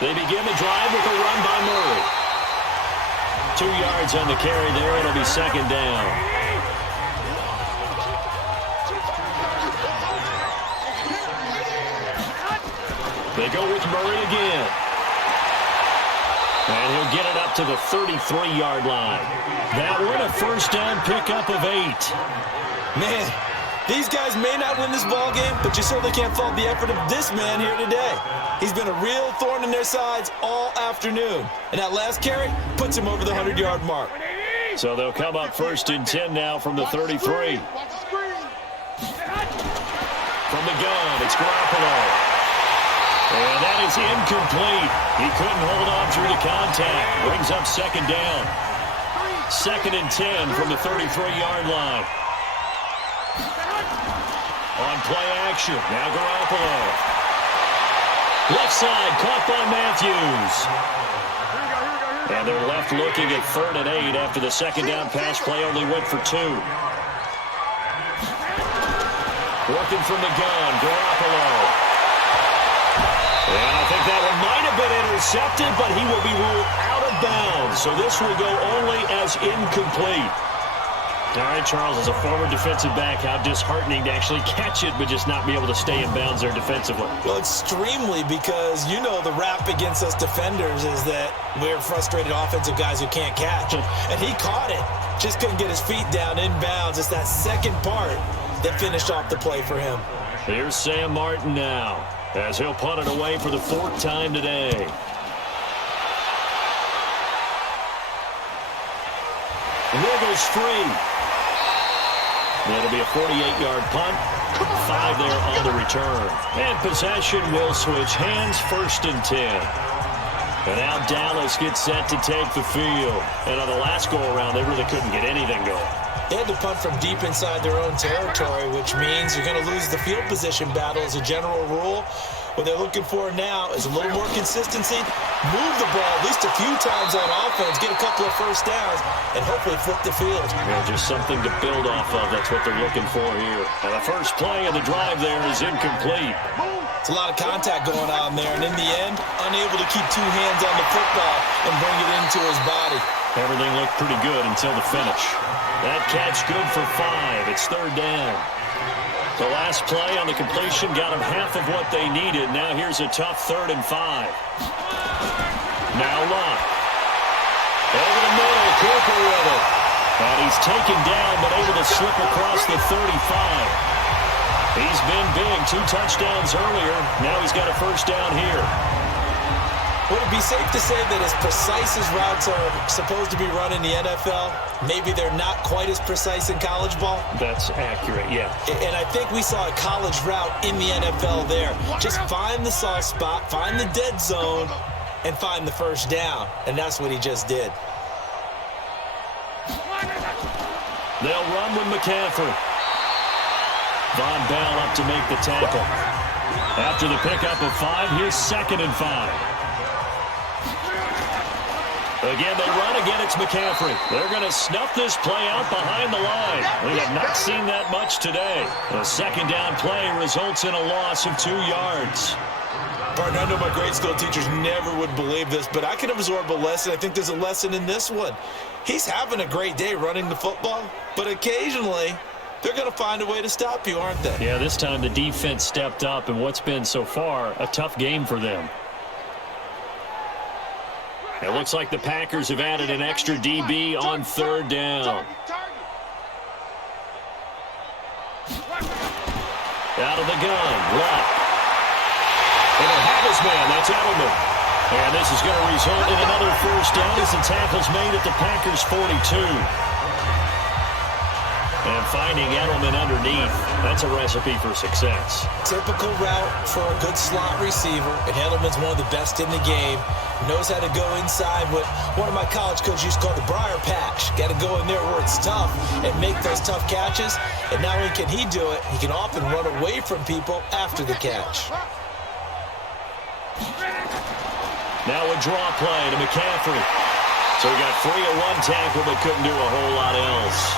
They begin the drive with a run by Murray. 2 yards on the carry there. It'll be 2nd down. They go with Murray again. And he'll get it up to the 33-yard line. That one a 1st down pickup of 8. Man, these guys may not win this ball game, but you certainly can't fault the effort of this man here today. He's been a real thorn in their sides all afternoon. And that last carry puts him over the 100-yard mark. So they'll come up 1st and 10 now from the 33. From the gun, it's Garoppolo. And that is incomplete. He couldn't hold on through the contact. Brings up 2nd down. 2nd and 10 from the 33-yard line. On play action, now Garoppolo. Left side, caught by Matthews. And they're left looking at 3rd and 8 after the 2nd down pass play only went for 2. Working from the gun, Garoppolo. And I think that one might have been intercepted, but he will be ruled out of bounds. So this will go only as incomplete. All right, Charles, as a former defensive back, how disheartening to actually catch it but just not be able to stay in bounds there defensively. Well, extremely, because you know the rap against us defenders is that we're frustrated offensive guys who can't catch. And he caught it. Just couldn't get his feet down in bounds. It's that second part that finished off the play for him. Here's Sam Martin now, as he'll punt it away for the 4th time today. And there goes free. It'll be a 48-yard punt. 5 there on the return. And possession will switch hands, 1st and 10. And now Dallas gets set to take the field. And on the last go-around, they really couldn't get anything going. They had to punt from deep inside their own territory, which means you're going to lose the field position battle as a general rule. What they're looking for now is a little more consistency, move the ball at least a few times on offense, get a couple of first downs, and hopefully flip the field. Yeah, just something to build off of. That's what they're looking for here. And the first play of the drive there is incomplete. It's a lot of contact going on there, and in the end, unable to keep 2 hands on the football and bring it into his body. Everything looked pretty good until the finish. That catch good for 5. It's 3rd down. The last play on the completion got them half of what they needed. Now here's a tough 3rd and 5. Now Luck. Over the middle, Cooper with it. And he's taken down, but able to slip across the 35. He's been big. 2 touchdowns earlier. Now he's got a first down here. Would it be safe to say that as precise as routes are supposed to be run in the NFL, maybe they're not quite as precise in college ball? That's accurate, yeah. And I think we saw a college route in the NFL there. Just find the soft spot, find the dead zone, and find the first down. And that's what he just did. They'll run with McCaffrey. Von Bell up to make the tackle. After the pickup of 5, here's 2nd and 5. Again, they run. Again, it's McCaffrey. They're going to snuff this play out behind the line. We have not seen that much today. The 2nd down play results in a loss of 2 yards. Partner, I know my grade school teachers never would believe this, but I can absorb a lesson. I think there's a lesson in this one. He's having a great day running the football, but occasionally they're going to find a way to stop you, aren't they? Yeah, this time the defense stepped up in what's been so far a tough game for them. It looks like the Packers have added an extra DB on 3rd down. Out of the gun, Luck. And he'll have his man, that's Edelman. And this is going to result in another first down as the tackle's made at the Packers' 42. And finding Edelman underneath, that's a recipe for success. Typical route for a good slot receiver, and Edelman's one of the best in the game. Knows how to go inside what one of my college coaches used to call the briar patch. Got to go in there where it's tough and make those tough catches. And not only can he do it, he can often run away from people after the catch. Now a draw play to McCaffrey. So he got free of 1 tackle but couldn't do a whole lot else.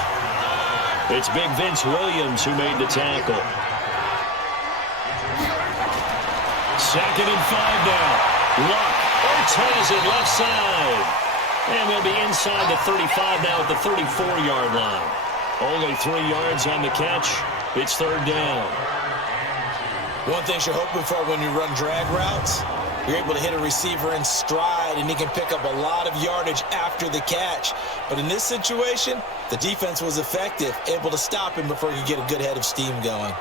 It's big Vince Williams who made the tackle. 2nd and 5 now. Luck. Has it left side. And they'll be inside the 35 now at the 34-yard line. Only 3 yards on the catch. It's 3rd down. One thing you're hoping for when you run drag routes, you're able to hit a receiver in stride, and he can pick up a lot of yardage after the catch. But in this situation, the defense was effective, able to stop him before he could get a good head of steam going.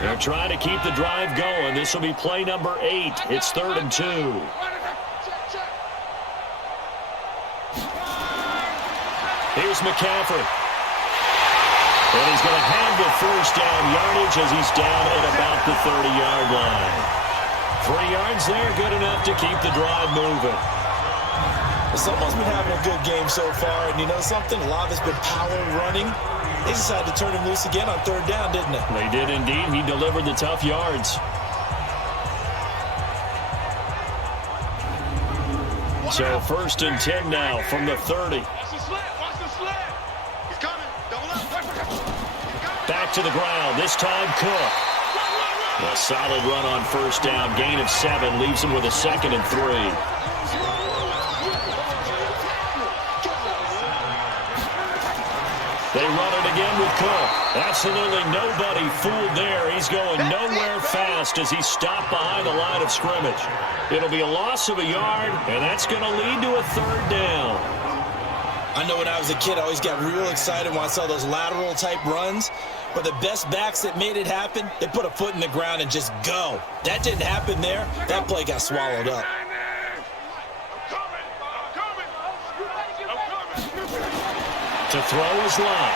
They're trying to keep the drive going. This will be play number 8. It's 3rd and 2. Here's McCaffrey. And he's going to have the first down yardage as he's down at about the 30-yard line. 3 yards there, good enough to keep the drive moving. Someone's been having a good game so far, and you know something? A lot of it's been power running. They decided to turn him loose again on 3rd down, didn't they? They did indeed. He delivered the tough yards. So 1st and 10 now from the 30. Back to the ground. This time Cook. A solid run on first down. Gain of 7 leaves him with a 2nd and 3. They run it again with Cook. Absolutely nobody fooled there. He's going nowhere fast as he's stopped behind the line of scrimmage. It'll be a loss of a yard, and that's going to lead to a 3rd down. I know when I was a kid, I always got real excited when I saw those lateral-type runs. But the best backs that made it happen, they put a foot in the ground and just go. That didn't happen there. That play got swallowed up. To throw is Lott.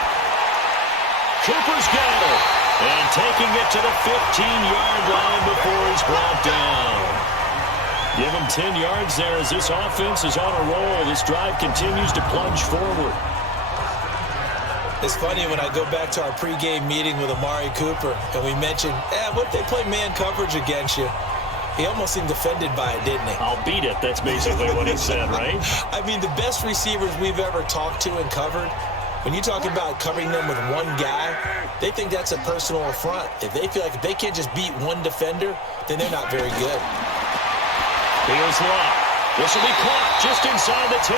Cooper's got it. And taking it to the 15-yard line before he's brought down. Give him 10 yards there as this offense is on a roll. This drive continues to plunge forward. It's funny when I go back to our pregame meeting with Amari Cooper and we mentioned, what if they play man coverage against you? He almost seemed offended by it, didn't he? I'll beat it. That's basically what he said, right? I mean, the best receivers we've ever talked to and covered, when you talk about covering them with one guy, they think that's a personal affront. If they feel like if they can't just beat one defender, then they're not very good. Here's Lott. This will be caught just inside the 10.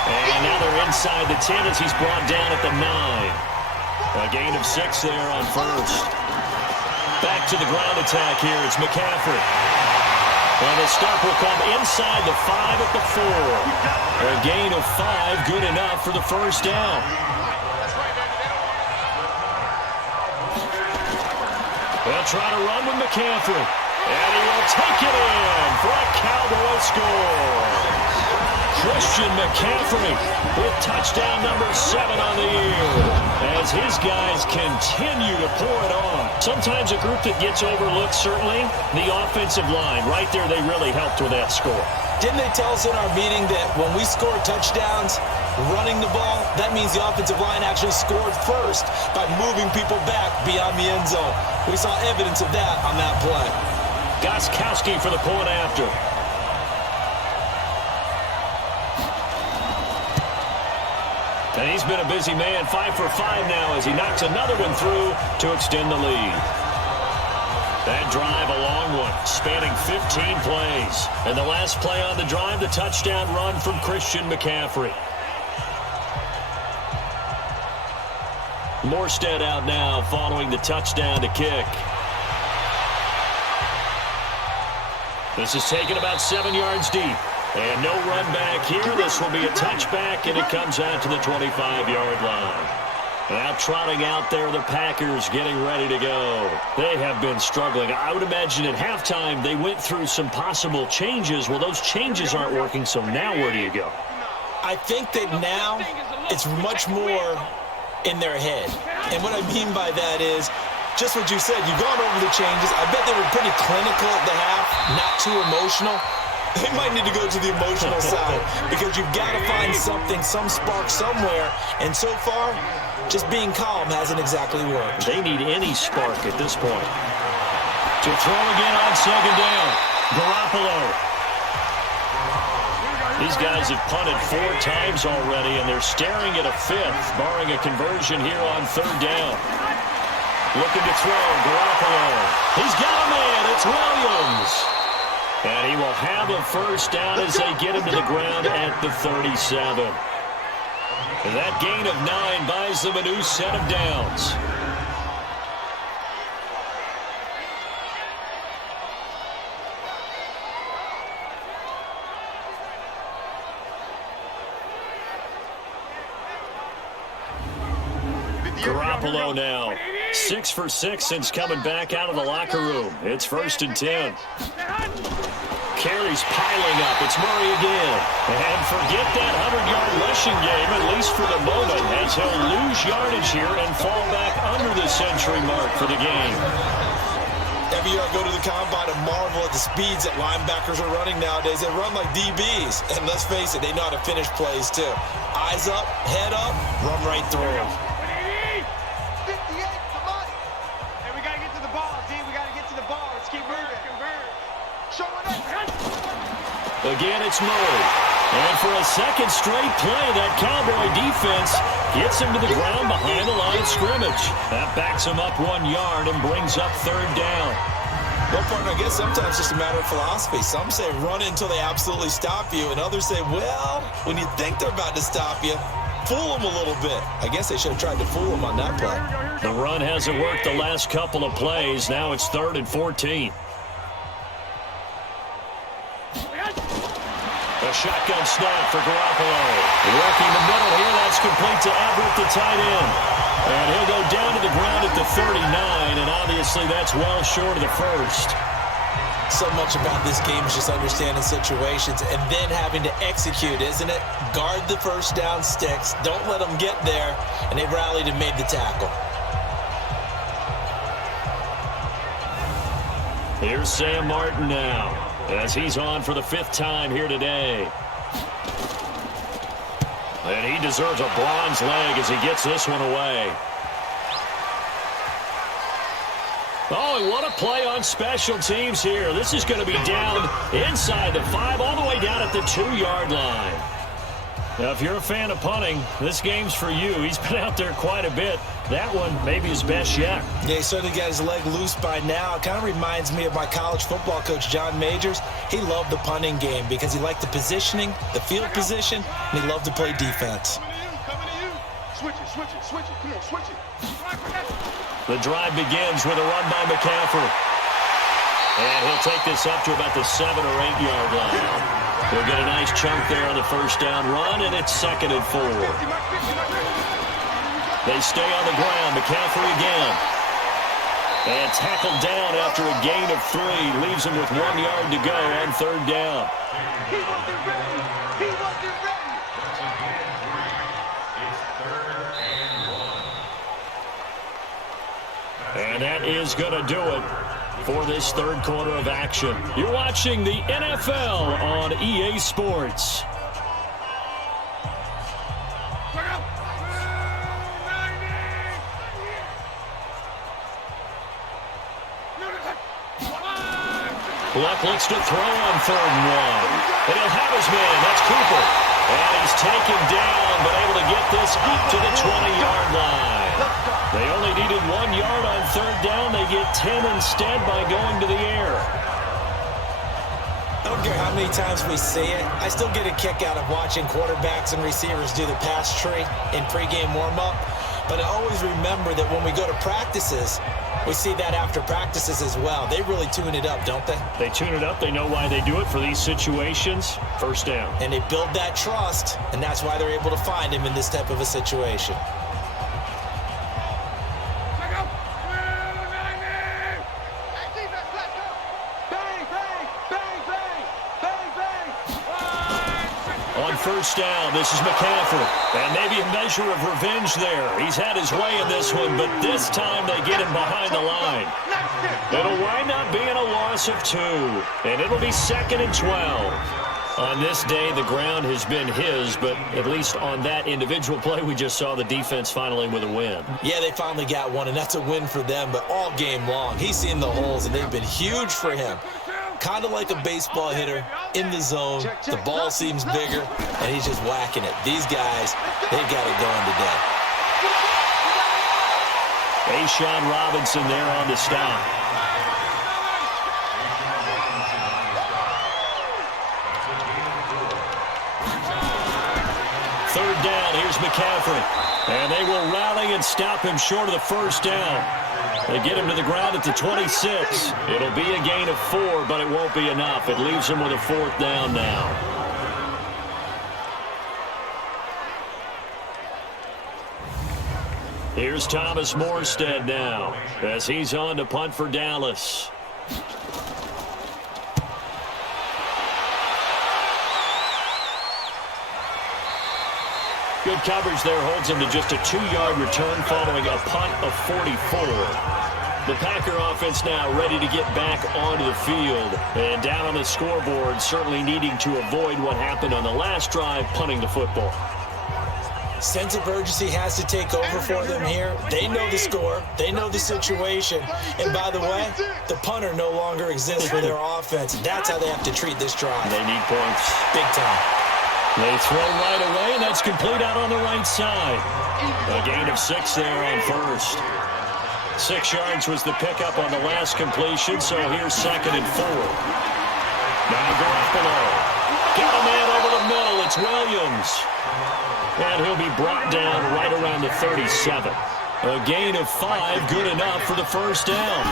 And now they're inside the 10 as he's brought down at the 9. A gain of 6 there on first. Back to the ground attack here. It's McCaffrey. And the stop will come inside the 5 at the 4. A gain of 5, good enough for the first down. They'll try to run with McCaffrey. And he will take it in for a Cowboy score. Christian McCaffrey with touchdown number 7 on the year as his guys continue to pour it on. Sometimes a group that gets overlooked, certainly, the offensive line. Right there, they really helped with that score. Didn't they tell us in our meeting that when we score touchdowns running the ball, that means the offensive line actually scored first by moving people back beyond the end zone? We saw evidence of that on that play. Gostkowski for the point after. And he's been a busy man, 5 for 5 now as he knocks another one through to extend the lead. That drive, a long one, spanning 15 plays. And the last play on the drive, the touchdown run from Christian McCaffrey. Morstead out now following the touchdown to kick. This is taken about 7 yards deep. And no run back here. This will be a touchback, and it comes out to the 25-yard line. Now trotting out there, the Packers getting ready to go. They have been struggling. I would imagine at halftime they went through some possible changes. Well, those changes aren't working, so now where do you go? I think that now it's much more in their head. And what I mean by that is just what you said. You've gone over the changes. I bet they were pretty clinical at the half, not too emotional. They might need to go to the emotional side because you've got to find something, some spark somewhere. And so far, just being calm hasn't exactly worked. They need any spark at this point. To throw again on second down. Garoppolo. These guys have punted 4 times already, and they're staring at a 5th, barring a conversion here on 3rd down. Looking to throw. Garoppolo. He's got a man. It's Williams. And he will have a first down as they get him to the ground at the 37. And that gain of 9 buys them a new set of downs. Garoppolo now. 6 for 6 since coming back out of the locker room. It's 1st and 10. Carries piling up. It's Murray again. And forget that 100-yard rushing game, at least for the moment, as he'll lose yardage here and fall back under the century mark for the game. Every year I go to the combine and marvel at the speeds that linebackers are running nowadays. They run like DBs. And let's face it, they know how to finish plays too. Eyes up, head up, run right through them. Again, it's Murray. And for a second straight play, that Cowboy defense gets him to the ground behind the line of scrimmage. That backs him up 1 yard and brings up third down. Well, partner, I guess sometimes it's just a matter of philosophy. Some say run until they absolutely stop you, and others say, well, when you think they're about to stop you, fool them a little bit. I guess they should have tried to fool them on that play. The run hasn't worked the last couple of plays. Now it's 3rd and 14. A shotgun snap for Garoppolo. Working the middle here. That's complete to Everett, the tight end. And he'll go down to the ground at the 39, and obviously that's well short of the first. So much about this game is just understanding situations and then having to execute, isn't it? Guard the first down sticks. Don't let them get there. And they rallied and made the tackle. Here's Sam Martin now, as he's on for the 5th time here today. And he deserves a bronze leg as he gets this one away. Oh, and what a play on special teams here. This is going to be down inside the 5, all the way down at the 2-yard line. Now, if you're a fan of punting, this game's for you. He's been out there quite a bit. That one maybe his best yet. Yeah, he certainly got his leg loose by now. It kind of reminds me of my college football coach, John Majors. He loved the punting game because he liked the positioning, the field position, and he loved to play defense. Coming to you. Switch it, switch it, switch it. Come on, switch it. The drive begins with a run by McCaffrey. And he'll take this up to about the 7 or 8 yard line. He'll get a nice chunk there on the first down run, and it's 2nd and 4. They stay on the ground. McCaffrey again. And tackled down after a gain of 3. Leaves him with 1 yard to go on 3rd down. He wasn't ready. He wasn't ready. And that is going to do it for this 3rd quarter of action. You're watching the NFL on EA Sports. Luck looks to throw on 3rd and 1. And he'll have his man. That's Cooper. And he's taken down, but able to get this up to the 20-yard line. They only needed 1 yard on 3rd down. They get 10 instead by going to the air. I don't care how many times we see it. I still get a kick out of watching quarterbacks and receivers do the pass tree in pregame warm-up. But I always remember that when we go to practices, we see that after practices as well. They really tune it up, don't they? They tune it up. They know why they do it for these situations. First down. And they build that trust, and that's why they're able to find him in this type of a situation. First down, this is McCaffrey. And maybe a measure of revenge there. He's had his way in this one, but this time they get him behind the line. It'll wind up being a loss of 2. And it'll be 2nd and 12. On this day, the ground has been his, but at least on that individual play, we just saw the defense finally with a win. Yeah, they finally got one, and that's a win for them, but all game long, he's seen the holes, and they've been huge for him. Kind of like a baseball hitter in the zone. The ball seems bigger, and he's just whacking it. These guys, they've got it going today. A'Shawn Robinson there on the stop. Third down, here's McCaffrey. And they will rally and stop him short of the first down. They get him to the ground at the 26. It'll be a gain of 4, but it won't be enough. It leaves him with a 4th down now. Here's Thomas Morstead now as he's on to punt for Dallas. Good coverage there holds him to just a 2-yard return following a punt of 44. The Packer offense now ready to get back onto the field. And down on the scoreboard, certainly needing to avoid what happened on the last drive, punting the football. Sense of urgency has to take over for them here. They know the score. They know the situation. And by the way, the punter no longer exists for their offense. That's how they have to treat this drive. They need points. Big time. They throw right away, and that's complete out on the right side. A gain of 6 there on first. 6 yards was the pickup on the last completion, so here's 2nd and 4. Now Garoppolo. Got a man over the middle. It's Williams. And he'll be brought down right around the 37. A gain of 5, good enough for the first down.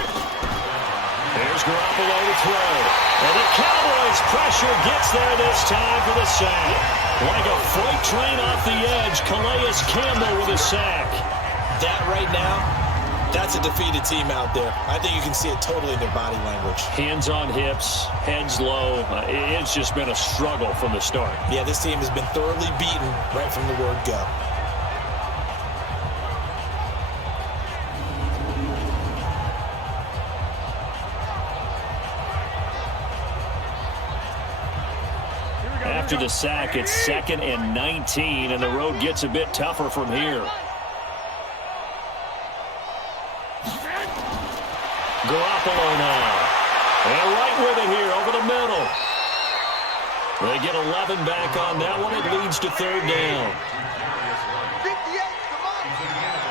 There's Garoppolo to throw. And the Cowboys pressure gets there this time for the sack. Like a freight train off the edge, Calais Campbell with a sack. That right now, that's a defeated team out there. I think you can see it totally in their body language. Hands on hips, heads low. It's just been a struggle from the start. Yeah, this team has been thoroughly beaten right from the word go. After the sack, it's 2nd and 19, and the road gets a bit tougher from here. Garoppolo now. And right with it here over the middle. They get 11 back on that one. It leads to 3rd down. 58 to Mike.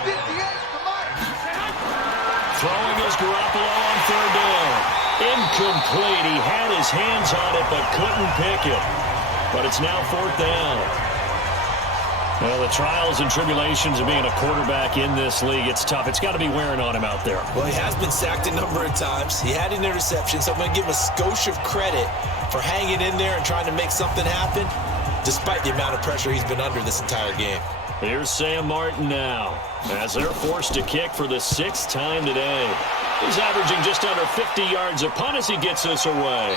58 to Mike. Throwing is Garoppolo on 3rd down. Incomplete. He had his hands on it but couldn't pick it. But it's now 4th down. Well, the trials and tribulations of being a quarterback in this league, it's tough. It's got to be wearing on him out there. Well, he has been sacked a number of times. He had an interception, so I'm going to give him a skosh of credit for hanging in there and trying to make something happen, despite the amount of pressure he's been under this entire game. Here's Sam Martin now, as they're forced to kick for the 6th time today. He's averaging just under 50 yards a punt as he gets this away.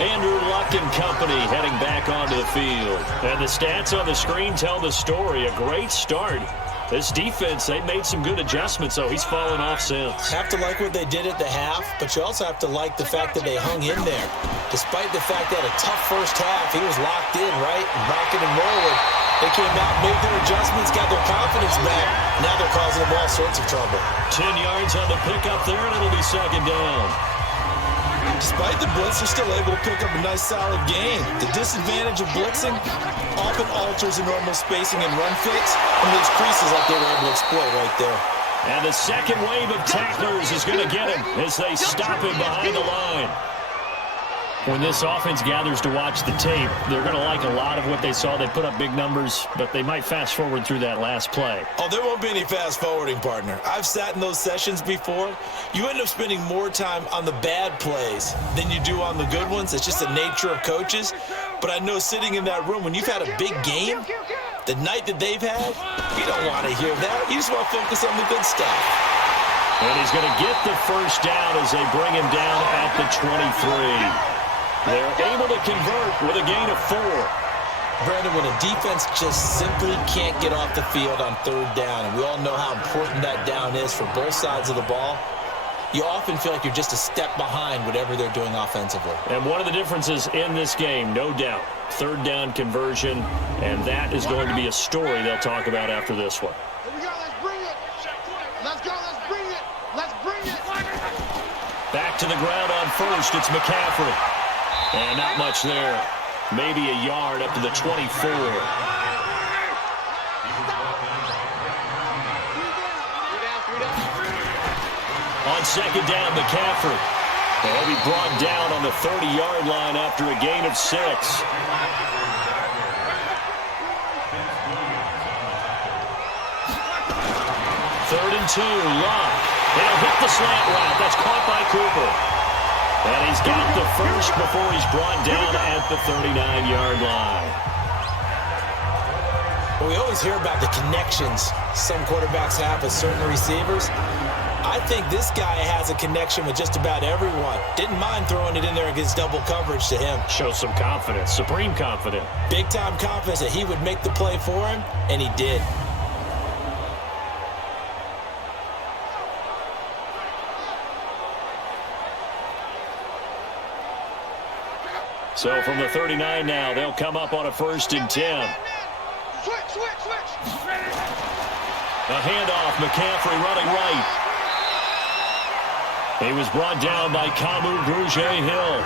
Andrew Luck and company heading back onto the field. And the stats on the screen tell the story. A great start. This defense, they made some good adjustments, so he's fallen off since. Have to like what they did at the half, but you also have to like the fact that they hung in there. Despite the fact they had a tough first half, he was locked in, right? And rocking and rolling. They came out, made their adjustments, got their confidence back. Now they're causing them all sorts of trouble. 10 yards on the pickup there, and it'll be 2nd down. Despite the blitz, they're still able to pick up a nice, solid gain. The disadvantage of blitzing often alters the normal spacing and run fits and leaves creases like they were able to exploit right there. And the second wave of tacklers is going to get him as they stop him behind the line. When this offense gathers to watch the tape, they're going to like a lot of what they saw. They put up big numbers, but they might fast forward through that last play. Oh, there won't be any fast forwarding, partner. I've sat in those sessions before. You end up spending more time on the bad plays than you do on the good ones. It's just the nature of coaches. But I know sitting in that room, when you've had a big game, the night that they've had, you don't want to hear that. You just want to focus on the good stuff. And he's going to get the first down as they bring him down at the 23. They're able to convert with a gain of 4. Brandon, when a defense just simply can't get off the field on 3rd down, and we all know how important that down is for both sides of the ball, you often feel like you're just a step behind whatever they're doing offensively. And one of the differences in this game, no doubt, 3rd down conversion, and that is going to be a story they'll talk about after this one. Here we go. Let's bring it. Let's go. Let's bring it. Let's bring it. Back to the ground on first. It's McCaffrey. And not much there. Maybe a yard up to the 24. On 2nd down, McCaffrey. And he'll be brought down on the 30-yard line after a gain of 6. 3rd and 2, Luck. He'll hit the slant route. That's caught by Cooper. And he's got the first before he's brought down at the 39-yard line. Well, we always hear about the connections some quarterbacks have with certain receivers. I think this guy has a connection with just about everyone. Didn't mind throwing it in there against double coverage to him. Shows some confidence, supreme confidence. Big-time confidence that he would make the play for him, and he did. So from the 39 now, they'll come up on a 1st and 10. Switch. A handoff, McCaffrey running right. He was brought down by Kamu Grugier-Hill.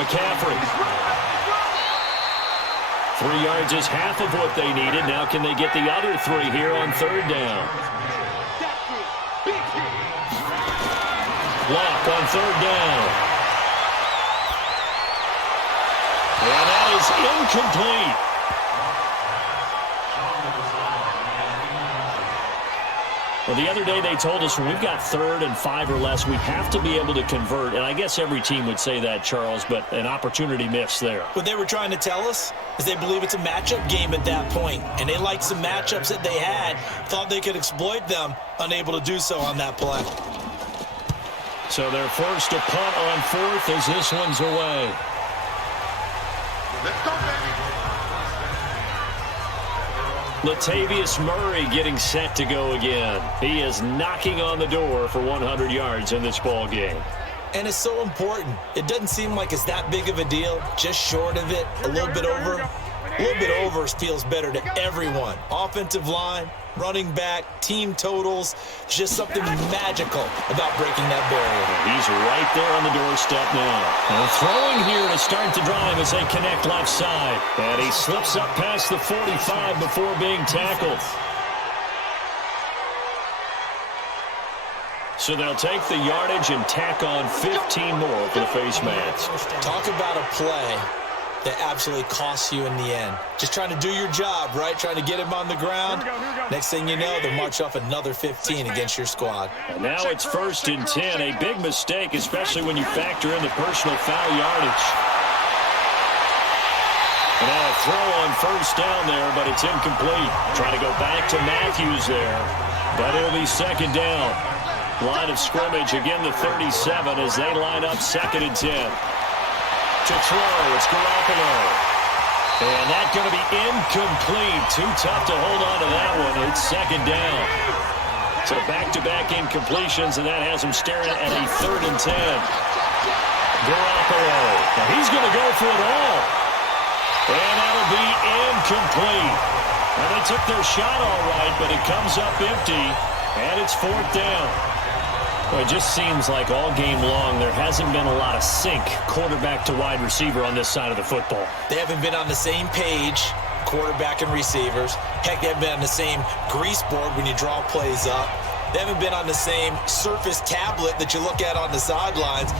McCaffrey. 3 yards is half of what they needed. Now can they get the other 3 here on 3rd down? Lock on 3rd down. And that is incomplete. Well, the other day they told us when we've got 3rd and 5 or less, we have to be able to convert. And I guess every team would say that, Charles, but an opportunity missed there. What they were trying to tell us is they believe it's a matchup game at that point, and they liked some matchups that they had, thought they could exploit them, unable to do so on that play. So they're forced to punt on 4th as this one's away. Let's go, baby. Latavius Murray getting set to go again. He is knocking on the door for 100 yards in this ball game. And it's so important. It doesn't seem like it's that big of a deal, just short of it, a little bit over. A little bit over feels better to everyone. Offensive line, running back, team totals. There's just something magical about breaking that barrier. He's right there on the doorstep now. And throwing here to start the drive as they connect left side. And he slips up past the 45 before being tackled. So they'll take the yardage and tack on 15 more for the face mask. Talk about a play that absolutely costs you in the end. Just trying to do your job, right? Trying to get him on the ground. Next thing you know, they'll march off another 15 against your squad. And now it's 1st and 10. A big mistake, especially when you factor in the personal foul yardage. And now a throw on 1st down there, but it's incomplete. Trying to go back to Matthews there, but it'll be 2nd down. Line of scrimmage, again the 37 as they line up 2nd and 10. To throw, it's Garoppolo. And that's going to be incomplete. Too tough to hold on to that one. It's 2nd down. So back-to-back incompletions, and that has him staring at a 3rd and 10. Garoppolo. Now he's going to go for it all. And that'll be incomplete. Now they took their shot all right, but it comes up empty, and it's 4th down. Well, it just seems like all game long there hasn't been a lot of sync quarterback to wide receiver on this side of the football. They haven't been on the same page, quarterback and receivers. Heck, they haven't been on the same grease board when you draw plays up. They haven't been on the same surface tablet that you look at on the sidelines.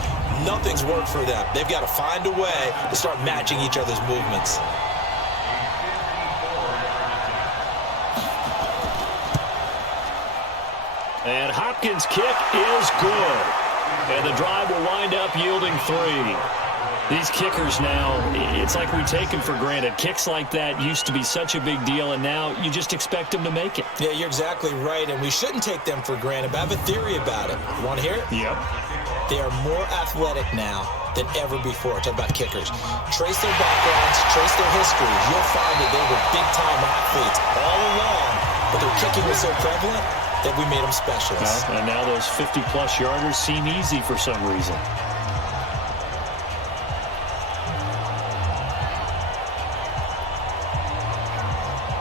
Nothing's worked for them. They've got to find a way to start matching each other's movements. And Hopkins' kick is good. And the drive will wind up yielding 3. These kickers now, it's like we take them for granted. Kicks like that used to be such a big deal, and now you just expect them to make it. Yeah, you're exactly right, and we shouldn't take them for granted, but I have a theory about it. You want to hear it? Yep. They are more athletic now than ever before. Talk about kickers. Trace their backgrounds, trace their history. You'll find that they were big-time athletes all along, but their kicking was so prevalent that we made them specialists. And now those 50-plus yarders seem easy for some reason.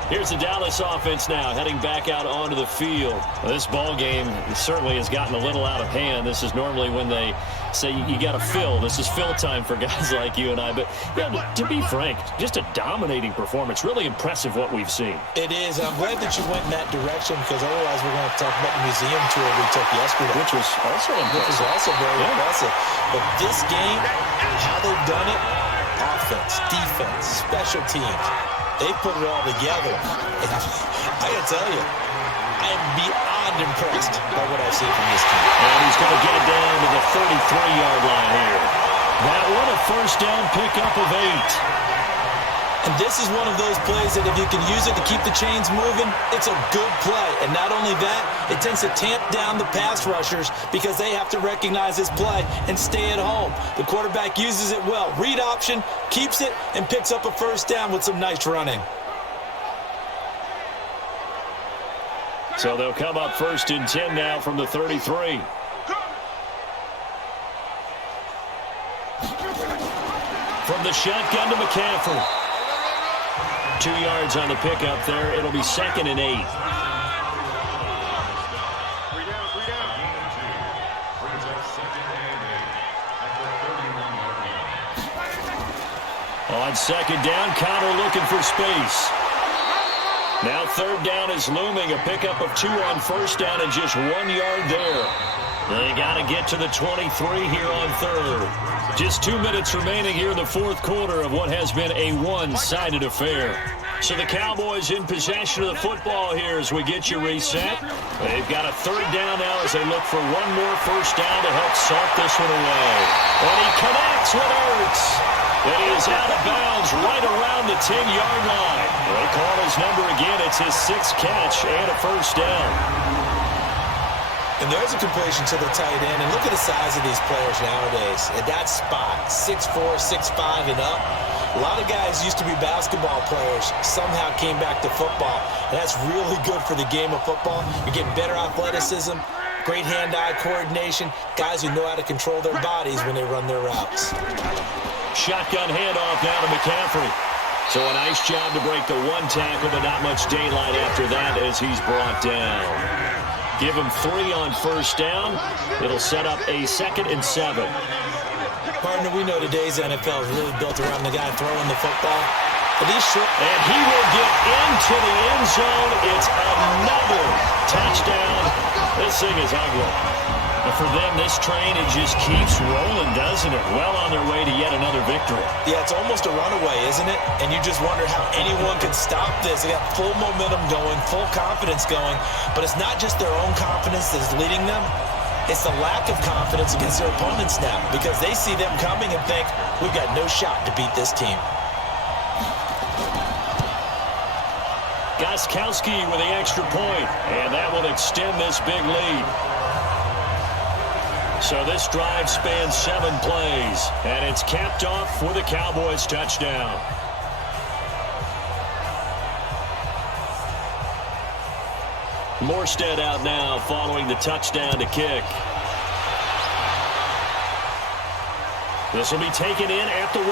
Here's the Dallas offense now, heading back out onto the field. Well, this ball game certainly has gotten a little out of hand. This is normally when they say you got to fill. This is fill time for guys like you and I. But yeah, to be frank, just a dominating performance. Really impressive what we've seen. It is. I'm glad that you went in that direction because otherwise we're going to talk about the museum tour we took yesterday. Which was also impressive. Which was also very impressive. But this game, how they've done it, offense, defense, special teams, they put it all together. And I got to tell you, I am beyond impressed by what I've seen from this team. And he's going to get it down to the 33-yard line here. That one a 1st down pickup of 8. And this is one of those plays that if you can use it to keep the chains moving, it's a good play. And not only that, it tends to tamp down the pass rushers because they have to recognize this play and stay at home. The quarterback uses it well. Read option, keeps it, and picks up a 1st down with some nice running. So they'll come up 1st and 10 now from the 33. From the shotgun to McCaffrey. 2 yards on the pickup there. It'll be 2nd and 8. On second down, Connor looking for space. Now third down is looming. A pickup of 2 on first down and just 1 yard there. They got to get to the 23 here on third. Just 2 minutes remaining here in the fourth quarter of what has been a one-sided affair. So the Cowboys in possession of the football here as we get you reset. They've got a third down now as they look for one more first down to help salt this one away. And he connects with Ertz. And he is out of bounds right around the 10-yard line. They call his number again. It's his 6th catch and a first down. And there's a completion to the tight end. And look at the size of these players nowadays. At that spot, 6'4", 6'5", and up. A lot of guys used to be basketball players, somehow came back to football. And that's really good for the game of football. You're getting better athleticism, great hand-eye coordination, guys who know how to control their bodies when they run their routes. Shotgun handoff now to McCaffrey. So a nice job to break the one tackle, but not much daylight after that as he's brought down. Give him 3 on first down. It'll set up a 2nd and 7. Partner, we know today's NFL is really built around the guy throwing the football. And he will get into the end zone. It's another touchdown. This thing is ugly. And for them, this train, it just keeps rolling, doesn't it? Well on their way to yet another victory. Yeah, it's almost a runaway, isn't it? And you just wonder how anyone can stop this. They got full momentum going, full confidence going. But it's not just their own confidence that's leading them. It's the lack of confidence against their opponents now because they see them coming and think, we've got no shot to beat this team. Gostkowski with the extra point, and that will extend this big lead. So this drive spans 7 plays, and it's capped off with a Cowboys touchdown. Morstead out now following the touchdown to kick. This will be taken in at the 1.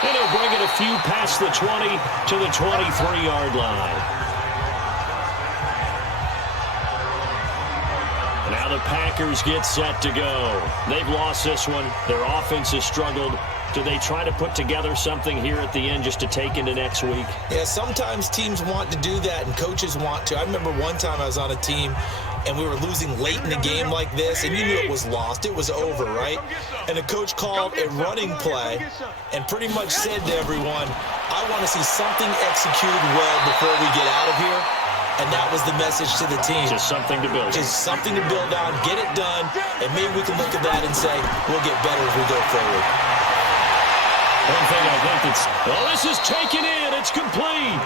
And he'll bring it a few past the 20 to the 23-yard line. Now the Packers get set to go. They've lost this one. Their offense has struggled. Do they try to put together something here at the end just to take into next week? Yeah, sometimes teams want to do that and coaches want to. I remember one time I was on a team and we were losing late in the game like this, and you knew it was lost. It was over, right? And the coach called a running play and pretty much said to everyone, I want to see something executed well before we get out of here. And that was the message to the team. Just something to build on. Just something to build on, get it done, and maybe we can look at that and say, we'll get better as we go forward. One thing I think that's, this is taken in. It's complete.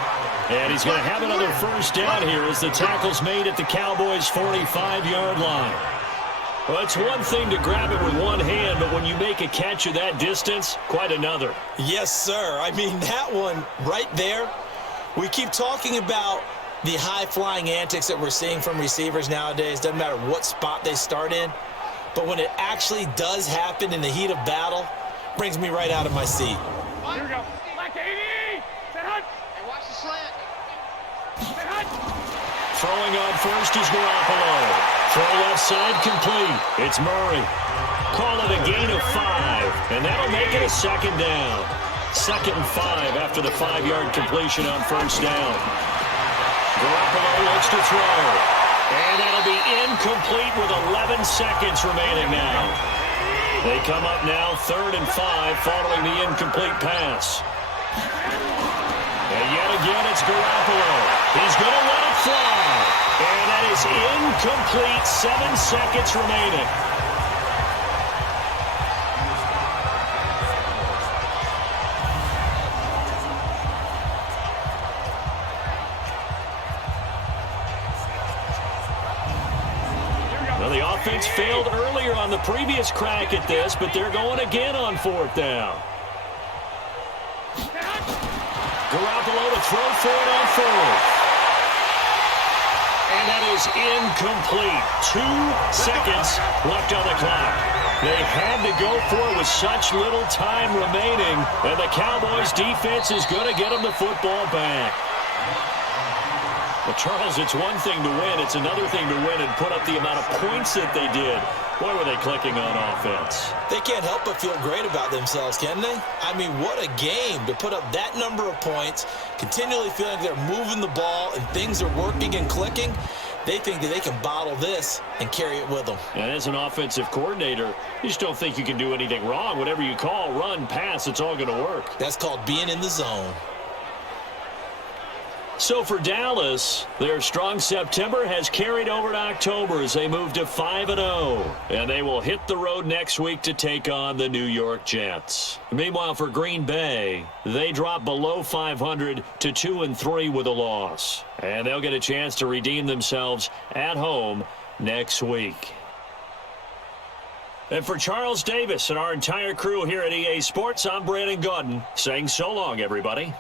And he's going to have another first down here as the tackle's made at the Cowboys' 45-yard line. Well, it's one thing to grab it with one hand, but when you make a catch of that distance, quite another. Yes, sir. I mean, that one right there, we keep talking about the high-flying antics that we're seeing from receivers nowadays. Doesn't matter what spot they start in. But when it actually does happen in the heat of battle, brings me right out of my seat. Here we go. Black 80. Set hunt. Hey, watch the slant. Set hunt. Throwing on first is Garoppolo. Throw left side complete. It's Murray. Call it a gain of 5, and that'll make it a 2nd down. 2nd and 5 after the 5-yard completion on first down. Garoppolo looks to throw. And that'll be incomplete with 11 seconds remaining now. They come up now 3rd and 5 following the incomplete pass. And yet again it's Garoppolo. He's going to let it fly. And that is incomplete. 7 seconds remaining. Well, the offense failed earlier on the previous crack at this, but they're going again on 4th down. Garoppolo to throw for it on 4th. And that is incomplete. 2 seconds left on the clock. They had to go for it with such little time remaining, and the Cowboys defense is going to get them the football back. Well, Charles, it's one thing to win. It's another thing to win and put up the amount of points that they did. Boy, were they clicking on offense. They can't help but feel great about themselves, can they? I mean, what a game to put up that number of points, continually feeling like they're moving the ball and things are working and clicking. They think that they can bottle this and carry it with them. And as an offensive coordinator, you just don't think you can do anything wrong. Whatever you call, run, pass, it's all going to work. That's called being in the zone. So for Dallas, their strong September has carried over to October as they move to 5-0. And they will hit the road next week to take on the New York Jets. Meanwhile, for Green Bay, they drop below 500 to 2-3 with a loss. And they'll get a chance to redeem themselves at home next week. And for Charles Davis and our entire crew here at EA Sports, I'm Brandon Gaudin saying so long, everybody.